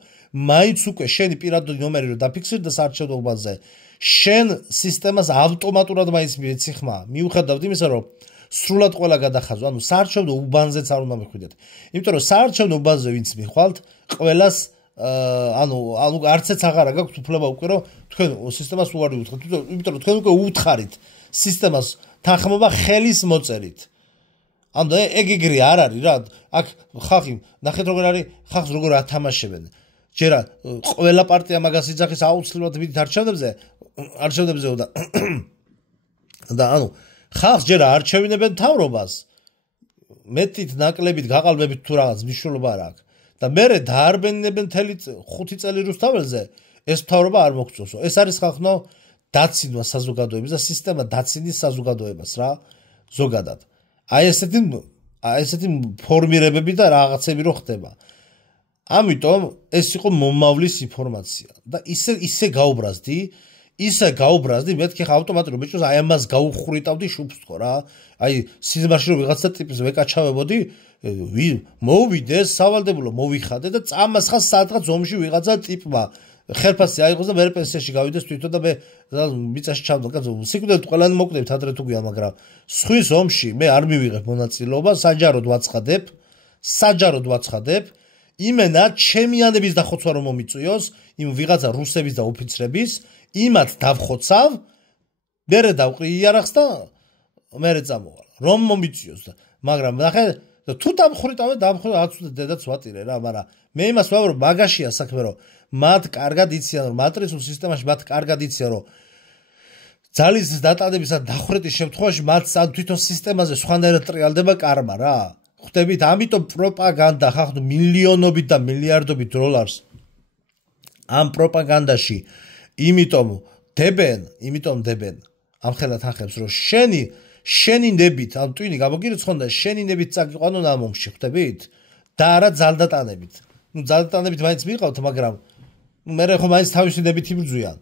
მაინც უკვე შენი პირადული ნომერი რომ დაფიქსირდა საარჩევნოებაზე შენ სისტემას ავტომატურად მაინც მიეცი ხმა მიუხედავად იმისა რომ სრულად ყველა გადახაზო ანუ საარჩევნო უბანზეც არ უნდა მიხვიდეთ იმიტომ რომ საარჩევნო უბანზე ვინც მიხვალთ ყველას ანუ არცეც აღარა გაქვთ უფლება უკვე რომ თქვენ სისტემას უარი უთხრათ, იმიტომ რომ თქვენ უკვე უთხარით სისტემას თანხმობა ხელის მოწერით. ანუ ეგ ეგრე არ არის რა, აქ ხალხი ნახეთ როგორ არის, ხალხს როგორ ათამაშებენ. ჯერა ყველა პარტია მაგას იძახის აუცილებლად მიდით არჩევნებზე და ანუ ხალხს ჯერა არჩევინებენ თავრობას მეტით ნაკლებით გაყალბებით თუ რაღაც მნიშვნელობა არ აქვს და მერე დაარბენინებენ მთელი 5 წელი რუსთაველზე ეს მთავრობა არ მოგწონს. ეს არის ხალხნო დაცინვა საზოგადოების და სისტემა დაცინის საზოგადოებას რა ზოგადად. აი ესეთი ფორმირებები და რაღაცები რო ხდება. ამიტომ ეს იყო მომავლის ინფორმაცია და ისე გაუბრაზდი მეთქი ხა ავტომატურად ბიჭოს აი ამას გაუხრიტავდი შუბს ხო რა. აი სიზმარში რო ვიღაცა ტიპის ვეკაჩავებოდი მოვიდეს სავალდებულო მოვიხადე და წამას ხა სადღაც ომში ვიღაცა ტიპმა ხელფასი აიღოს და მე პენსიაში გავიდეს თვითონ და მე მიწაში ჩავდა კაცო სიკვდილით ყველანი მოკდებით ადრე თუ გვია მაგრამ სხვის ომში მე არ მივიღებ მონაწილეობა საჯაროდ ვაცხადებ იმენა ჩემიანების დახოცვა რომ მომიწვიოს იმ ვიღაცა რუსების და ოფიცრების იმათ დავხოცავ მერე დავყრი იარაღს და მერე წამოვალ რომ მომიწვიოს და მაგრამ ნახე თუ დამხრიტავე აცუდე დედაც ვატირე რა მაგრამ მე იმას ვამბობ რომ მაგაშია საქმე რომ მათ კარგად იციან რომ მატრიცულ სისტემაში მათ კარგად იციან რომ ძალის დატანების ან დახვრეტის შემთხვევაში მათ სად თვითონ სისტემაზე სხვანაირად ტრიალდება კარმა რა ხვდებით ამიტომ პროპაგანდა ხახდო მილიონობით და მილიარდობით დოლარს ამ პროპაგანდაში იმიტომ დებენ ამ ხელად ახებს რომ შენი ნებით ან ტვინი გამოგირიცხონ და შენი ნებით წაგიყვანონ ამ ომში ხვდებით და არა ძალდატანებით ძალდატანებით მაინც მიყავთ მაგრამ მე ხო მაინც თავისი ნებით იბრძვიან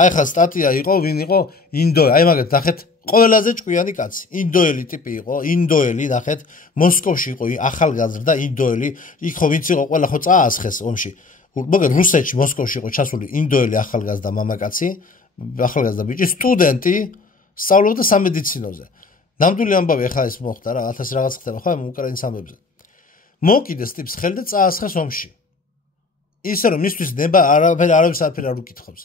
აი ხა სტატია იყო ვინ იყო ინდოელი აი მაგათ ნახეთ ყველაზე ჭკვიანი კაცი ინდოელი ტიპი იყო ინდოელი ნახეთ მოსკოვში იყო ახალგაზრდა ინდოელი იქ ხო ვინც იყო ყველა ხო წაასხეს ომში მაგრამ რუსეთში მოსკოვში იყო ჩასული ინდოელი ახალგაზრდა მამაკაცი ახალგაზრდა ბიჭი სტუდენტი სწავლობდა სამედიცინოზე ნამდვილი ამბავი ახლა ეს მოხდა რა 1000 რაღაც ხდება ხო ამ უკრაინის ამბებზე მოკიდეს ტიპს ხელი და წაასხეს ომში ისე რომ მისთვის ნება არავის არაფერი არ უკითხავს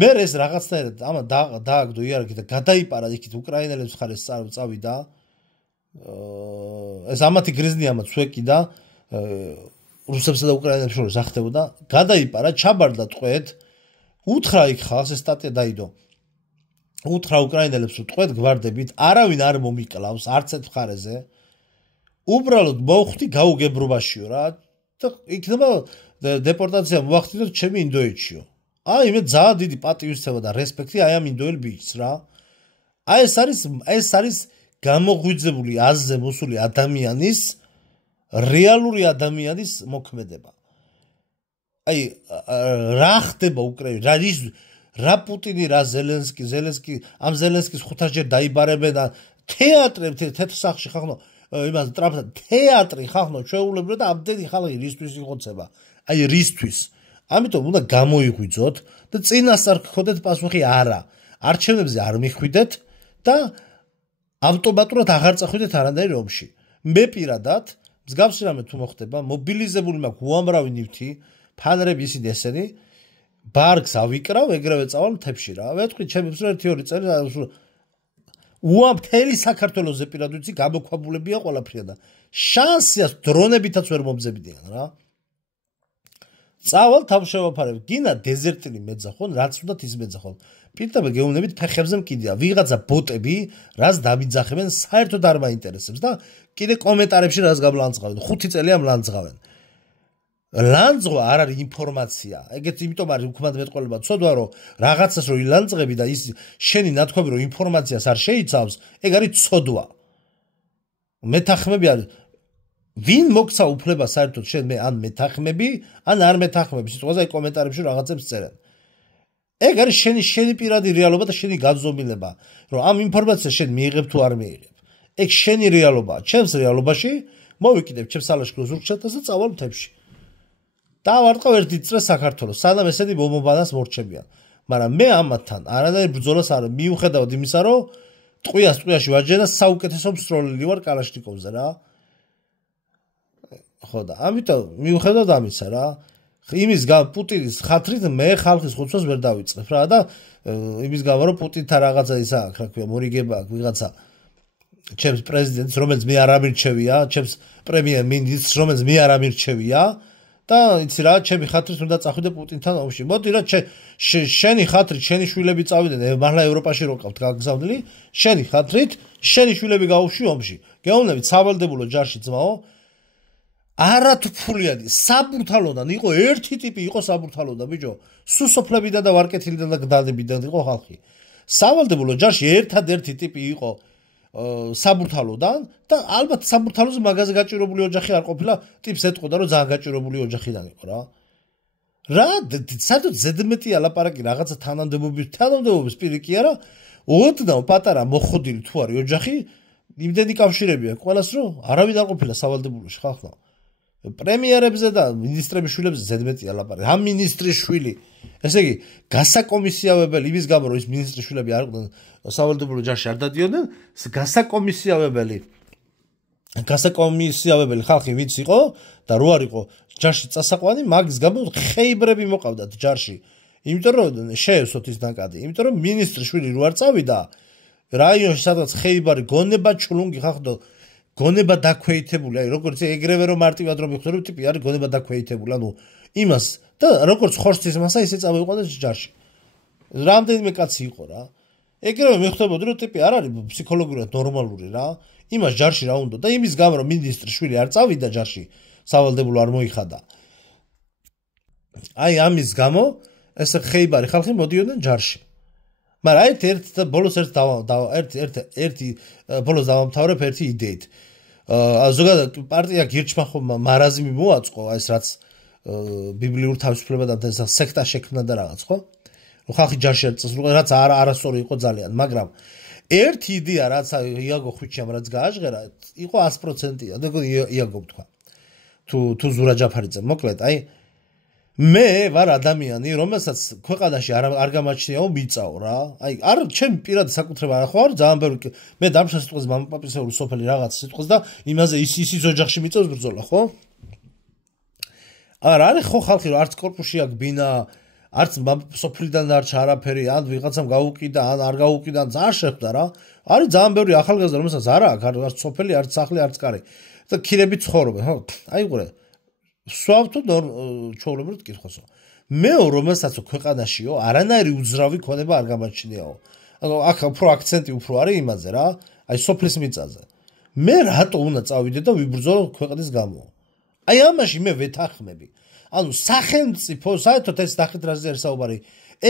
მე ეს რაღაცნაირად ამა დააგდო იარაღი და გადაიპარა იქით უკრაინელებს ხარეს წავიდა ეს ამათი გრიზნიამაც უეკიდა რუსებსა და უკრაინელებს შორის ახდებოდა გადაიპარა ჩაბარდა ტყვედ უთხრა იქ ხალხს ეს სტატია დაიდო უთხრა უკრაინელებს რომ ტყვედ გვარდებით არავინ არ მომიკლავს არც ერთ მხარეზე უბრალოდ მოვხვდი გაუგებრობაშიო რა და იქნება დეპორტაცია მოახდინოთ ჩემი ინდოეთშიო აი მე ძალიან დიდი პატივისცემა და რესპექტი აი ამ ინდოელ ბიჭს რა აი ეს არის გამოღვიძებული აზზე მოსული ადამიანის რეალური ადამიანის მოქმედება აი რა ხდება უკრაინაში რა პუტინი რა ზელენსკი ამ ზელენსკის 500 ჯერ დაიბარებენ და თეატრი თეთრ სახლში ხახნო იმას ტრამპთან თეატრი ხახნო ჩვეულებრივ და ამდენი ხალხი რისთვის იყოცება აი რისთვის ამიტომ უნდა გამოიღვიძოთ და წინასწარ გქონდეთ პასუხი არა არჩევნებზე არ მიხვიდეთ და ავტომატურად აღარ წახვიდეთ არანაირ ომში მე პირადად მსგავსი რამე თუ მოხდება მობილიზებული მაქვს უამრავი ნივთი ფანრები ისინი ესენი ბარგს ავიკრავ ეგრევე წავალ მთებში რა ვეთქვი ჩემი მსროლ 1-2 წელი მთელი საქართველოზე პირად ვიცი გამოქვაბულებია ყველაფრია და შანსია დრონებითაც ვერ მომძებნიან რა წავალ თავშევაფარებ გინა დეზერტილი მეძახონ რაც უნდა ის მეძახონ პირდაპირ გეუბნებით ფეხებზე მკიდია ვიღაცა ბოტები რას დამიძახებენ საერთოდ არ მაინტერესებს და კიდე კომენტარებში რას გამლანძღავენ 5 წელი ამ ლანძღავენ ლანძღვა არ არის ინფორმაცია ეგეც იმიტომ არის უკმადმეტყველება ცოდვა რომ რაღაცას რო ილანძღები და ის შენი ნათქვამი რომ ინფორმაციას არ შეიცავს ეგ არის ცოდვა მეთანხმები არის ვინ მოგცა უფლება საერთოდ შენ მე ან მეთანხმები ან არ მეთანხმები სიტყვაზე აი კომენტარებში რაღაცებს წერენ ეგ არის შენი პირადი რეალობა და შენი განზომილება რომ ამ ინფორმაციას შენ მიიღებ თუ არ მიიღებ ეგ შენი რეალობაა ჩემს რეალობაში მოვიკიდებ ჩემს სალაშქრო ზურგჩათას და წავალ მთებში დავარტყავ ერთი წრე საქართველოს სანამ ესენი მომობანას მორჩებიან მაგრამ მე ამათთან არანაირ ბრძოლას არ მიუხედავად იმისა რომ ტყვიაში ვაჯერა საუკეთესო მსროლელი ვარ კალაშნიკოვზე რა ხო და ამიტომ მიუხედავად ამისა რა იმის პუტინის ხათრით მე ხალხის ხოცვას ვერ დავიწყებ რა და იმის გამო რომ პუტინთან რაღაცა ისა აქვს რა ქვია მორიგება აქვს ვიღაცა ჩემს პრეზიდენტს რომელიც მე არ ამირჩევია ჩემს პრემიერ მინისტრს რომელიც მე არ ამირჩევია და იცი რა ჩემი ხათრით უნდა წახვიდე პუტინთან ომში მოდი რა შენი ხათრით შენი შვილები წავიდნენ მართლა ევროპაში რო ყავთ გაგზავნილი შენი ხათრით შენი შვილები გაუშვი ომში გეუბნებით სავალდებულო ჯარში ძმაო არათფულიანი საბურთალოდან იყო ერთი ტიპი იყო საბურთალოდან ბიჭო სუსოფლებიდან და ვარკეთილიდან და გდადებიდან იყო ხალხი სავალდებულო ჯარში ერთადერთი ტიპი იყო საბურთალოდან და ალბათ საბურთალოზე მაგაზე გაჭირებული ოჯახი არ ყოფილა ტიპს ეთყოდა რომ ძალიან გაჭირებული ოჯახიდან იყო რა სადაც ზედმეტია ლაპარაკი რაღაცა თანამდებობის პირი კი არა ოდნავ პატარა მოხოდილი თუ არის ოჯახი იმდენი კავშირები აქვს ყველას რომ არავინ არ ყოფილა სავალდებულოში ხალხმა პრემიერებზე და მინისტრების შვილებზე ზედმეტია ლაპარაკი ამ მინისტრის შვილი ესე იგი გასაკომისიავებელი იმის გამო რომ ის მინისტრის შვილები არ იყვნენ სავალდებულო ჯარში არ დადიოდნენ გასაკომისიავებელი ხალხი ვინც იყო და რო არ იყო ჯარში წასაყვანი მაგის გამო ხეიბრები მოყავდათ ჯარში იმიტომ რომ შეესოთ ის ნაკადი იმიტომ რომ მინისტრის შვილი რო არ წავიდა რაიონში სადაც ხეიბარი გონება ჩლუნგი ხახდო გონება დაქვეითებული აი როგორც ეგრევე რომ მარტივად რომ მიხდორო ტიპი არის გონება დაქვეითებული ანუ იმას და როგორც ხორცის მასა ისე წავიყვანეს ჯარში რამდენიმე კაცი იყო რა ეგრევე მიხდებოდი რომ ტიპი არ არის ფსიქოლოგიურად ნორმალური რა იმას ჯარში რა უნდა და იმის გამო რომ მინისტრის შვილი არ წავიდა ჯარში სავალდებულო არ მოიხადა აი ამის გამო ეს ხეიბარი ხალხი მოდიოდნენ ჯარში მაგრამ ერთ ბოლოს ერთი ბოლოს დავამთავრებ ერთი იდეით ზოგადად პარტია გირჩმა ხომ მარაზმი მოაწყო ეს რაც ბიბლიურ თავისუფლებად და სექტა შექმნა და რაღაც ხო რომ ხალხი ჯარში არ წასულა რაც არასწორი იყო ძალიან მაგრამ ერთი იდეა რაც იაგო ხვიჩამ რაც გააჟღერა იყო 100%-ია და იაგო თქვა თუ ზურა ჯაფარიძე მოკლედ აი მე ვარ ადამიანი რომელსაც ქვეყანაში არ გამაჩნიაო მიწაო რა აი არ ჩემი პირადი საკუთრება არ ხო არ ძალიან ბევრი მე დამშა სიტყვას მამაპაპისეული სოფელი რაღაც სიტყვას და იმაზე ის ოჯახში მიწავს ბრძოლა ხო არ არის ხო ხალხი რომ არც კორპუსში აქვს ბინა არც სოფლიდან არ ჩარაფერი ან ვიღაცამ გაუკიდა ან არ გაუკიდა ძალიან შეხვდა რა არის ძალიან ბევრი ახალგაზრდა რომელსაც არ აქვს არც სოფელი არც სახლი არც კარი და ქირები ცხოვრობენ ხო აი ყურე სვავთო ჩაულებრად კითხოსო მეო რომელსაც ქვეყანაშიო არანაირი უძრავი ქონება არ გამაჩნიაო ანუ აქ უფრო აქცენტი უფრო არის იმაზე რა აი სოფლის მიწაზე მე რატო უნდა წავიდე და ვიბრძოლო ქვეყნის გამო აი ამაში მე ვეთანხმები ანუ სახელმწიფო საერთოდ ეს ნახეთ რაზე არის საუბარი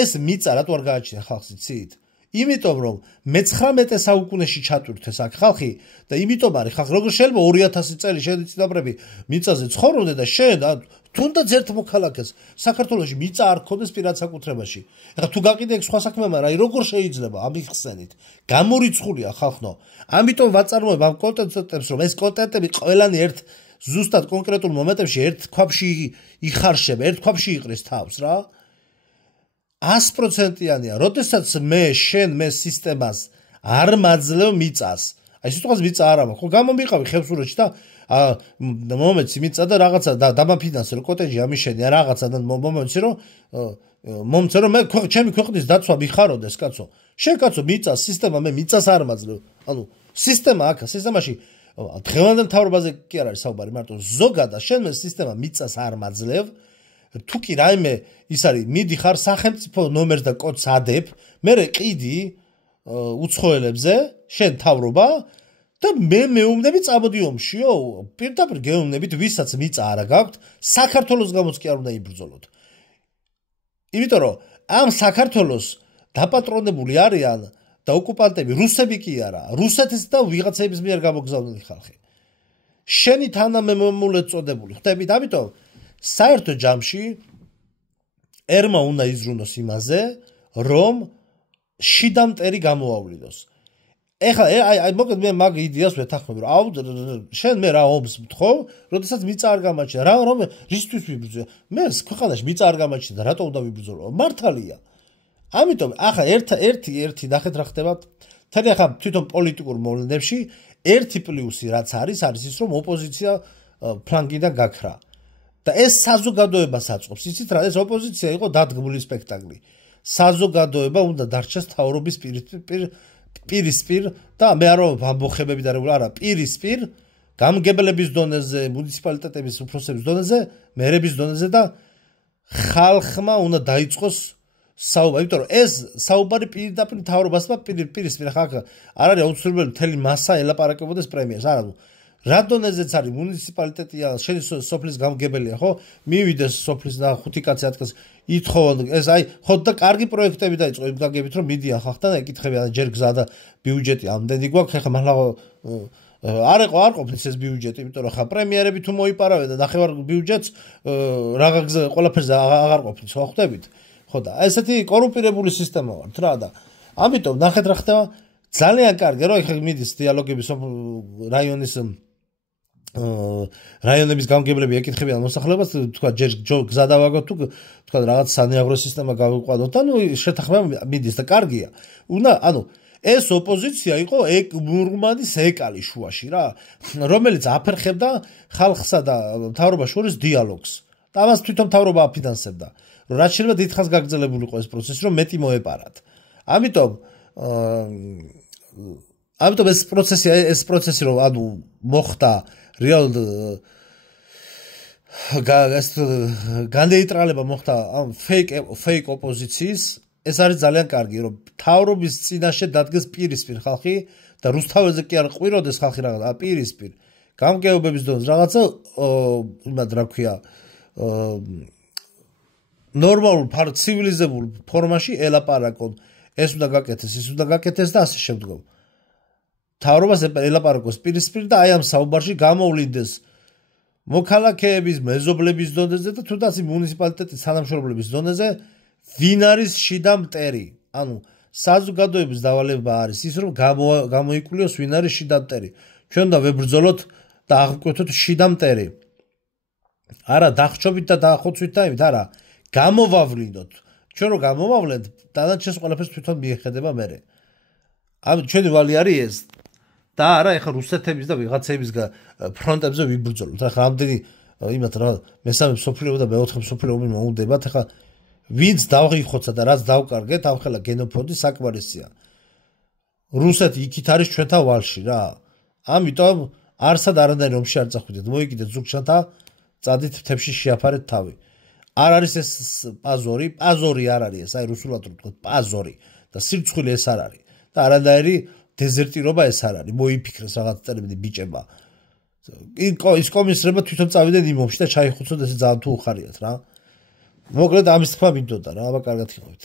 ეს მიწა რატო არ გააჩნია ხალხს იცით იმიტომ რომ მე-19 საუკუნეში ჩატვირთეს აქ ხალხი და იმიტომ არის ხალხი როგორ შეიძლება 2000 წელი შენ ცნობები მიწაზე ცხოვრობდნენ და შენ თუნდაც ერთ მოქალაქეს საქართველოში მიწა არ ქონდეს პირად საკუთრებაში ეხლა თუ გაყიდე ეგ სხვა საქმე მაგრამ აი როგორ შეიძლება ამიხსენით გამორიცხულია ხალხნო ამიტომ ვაწარმოებ ამ კონტენტებს რომ ეს კონტენტები ყველანი ერთ ზუსტად კონკრეტულ მომენტებში ერთ ქვაბში იხარშება ერთ ქვაბში იყრის თავს რა 100%-იანია. როდესაც მე სისტემას არ მაძლევ მიწას. აი სიტყვას მიწა არ აქვს. ხო გამომიყავი ხევსურეთში და მომენტში მიწა და რაღაცა დამაფინანსე რომ კოტეჯი ამიშენია რაღაცა და მომენტში რომ მომწე რომ მე ჩემი ქვეყნის დაცვა მიხაროდეს კაცო. შენ კაცო მიწა სისტემა მე მიწას არ მაძლევ. ანუ სისტემა აქ სისტემაში დღევანდელ მთავრობაზე კი არ არის საუბარი მარტო ზოგადად შენ მე სისტემა მიწას არ მაძლევ. თუ კი რაიმე ის არის მიდიხარ სახელმწიფო ნომერს და კოდს ადებ მე ყიდი უცხოელებზე შენ თავრობა და მე მეუბნები წამოდი ომშიო პირდაპირ გეუბნებით ვისაც მიწა არა გაქვთ საქართველოს გამოც კი არ უნდა იბრძოლოთ იმიტომ რომ ამ საქართველოს დაპატრონებული არიან და ოკუპანტები რუსები კი არა რუსეთის და ვიღაცების მიერ გამოგზავნილი ხალხი შენი თანამემამულე წოდებული ხდებით ამიტომ საერთო ჯამში ერმა უნდა იზრუნოს იმაზე, რომ შიდა მტერი გამოავლინოს. ეხლა აი მოკლედ მე მაგ იდეას ვეთანხმები, რომ შენ მე რა ომს მთხოვ, როდესაც მიწა არ გამაჩნია. რა რისთვის ვიბრძოლე? მე ქვეყანაში მიწა არ გამაჩნია და რატო უნდა ვიბრძოლო? მართალია. ამიტომ ახლა ერთი ნახეთ რა ხდება. თერი ახლა თვითონ პოლიტიკურ მოვლენებში ერთი პლუსი რაც არის ის რომ ოპოზიცია ფლანგიდან გაქრა. და ეს საზოგადოებას აწყობს. იცით რა, ეს ოპოზიცია იყო დადგმული სპექტაკლი. საზოგადოება უნდა დარჩეს მთავრობის პირისპირ და მე არ ვამბოხებები და არა, პირისპირ გამგებლების დონეზე, მუნიციპალიტეტების უფროსების დონეზე, მერების დონეზე და ხალხმა უნდა დაიწყოს საუბარი, იმიტომ რომ ეს საუბარი პირდაპირ მთავრობას და პირისპირ ხალხ არ არის აუცილებელი მთელი მასა ელაპარაკებოდეს პრემიერს, არა, რა დონეზეც არის მუნიციპალიტეტია, შენი სოფლის გამგებელია, ხო? მივიდეს სოფლის და 5 კაცი 10 კაცი ითხოვონ ეს აი ხო და კარგი პროექტები დაიწყო იმ გაგებით რომ მიდიან ხალხთან და ეკითხებიან ჯერ გზა და ბიუჯეტი ამდენი გვაქვს, ხა მართლა არ ყოფნის ეს ბიუჯეტი, იმიტომ რომ ხა პრემიერები თუ მოიპარავენ და ნახევარ ბიუჯეტს რაღა გზა ყველაფერზე აღარ ყოფნის, ხო ხვდებით? ხო და ესეთი კორუმპირებული სისტემა ვართ რა და ამიტომ ნახეთ რა ხდება ძალიან კარგი რომ ხა მიდის დიალოგების რაიონის რაიონების გამგებლები ეკითხებიან მოსახლეობას თქვა ჯერ გზა დავაგოთ თუ თქვა რაღაც სანეაგრო სისტემა გავიყვანოთ და ნუ შეთანხმება მიდის და კარგია უნდა ანუ ეს ოპოზიცია იყო მურმანის ეკალი შუაში რა რომელიც აფერხებდა ხალხსა და მთავრობას შორის დიალოგს და ამას თვითონ მთავრობა აფინანსებდა რომ რაც შეიძლება დიდხანს გაგრძელებული იყო ეს პროცესი რომ მეტი მოეპარათ ამიტომ ეს პროცესი რომ ანუ მოხდა რეალ განეიტრალება მოხდა ამ ფეიქ ოპოზიციის ეს არის ძალიან კარგი რომ მთავრობის წინაშე დადგეს პირისპირ ხალხი და რუსთაველზე კი არ ყვიროდეს ხალხი რაღაცა პირისპირ გამგეობების დონეზე რაღაცა იმად რა ქვია ნორმალურ ცივილიზებულ ფორმაში ელაპარაკონ ეს უნდა გაკეთეს ის უნდა გაკეთეს და ასე შემდგომ მთავრობას ელაპარაკოს პირისპირ და აი ამ საუბარში გამოვლინდეს მოქალაქეების მეზობლების დონეზე და თუნდაც მუნიციპალიტეტის თანამშრომლების დონეზე ვინ არის შიდა მტერი ანუ საზოგადოების დავალება არის ის რომ გამოიკვლიოს ვინ არის შიდა მტერი ჩვენ უნდა ვებრძოლოთ და აღკვეთოთ შიდა მტერი არა დახჭობით და დახოცვით და იმით არა გამოვავლინოთ ჩვენ რომ გამოვავლენთ დანარჩენს ყველაფერს თვითონ მიეხედება მერე ამ ჩვენი ვალი არის ეს და არა ეხლა რუსეთების და ვიღაცების ფრონტებზე ვიბრძოლოთ ეხლა ამდენი იმათ რა მესამე სოფლიო და მეოთხე სოფლიო ომი მოუნდებათ ეხლა ვინც დავღიხოცა და რაც დავკარგეთ ამ ხელა გენოფონდი საკმარისია რუსეთი იქით არის ჩვენთან ვალში რა ამიტომ არსად არანაირი ომში არ წახვიდეთ მოიგიდეთ ზუგჩანთა წადით მთებში შეაფარეთ თავი არ არის ეს პაზორი არ არის ეს აი რუსულად რო ვთქვათ პაზორი და სირცხვილი ეს არ არის და არანაირი დეზერტირობა ეს არ არის მოიფიქრეს რაღაც წერებდი ბიჭება ის კომისრება თვითონ წავიდნენ იმ ომში და ჩაიხუცოთ ესე ძალიან თუ უხარიათ რა მოკლედ ამის თქვა მინდოდა რა აბა კარგად იყავით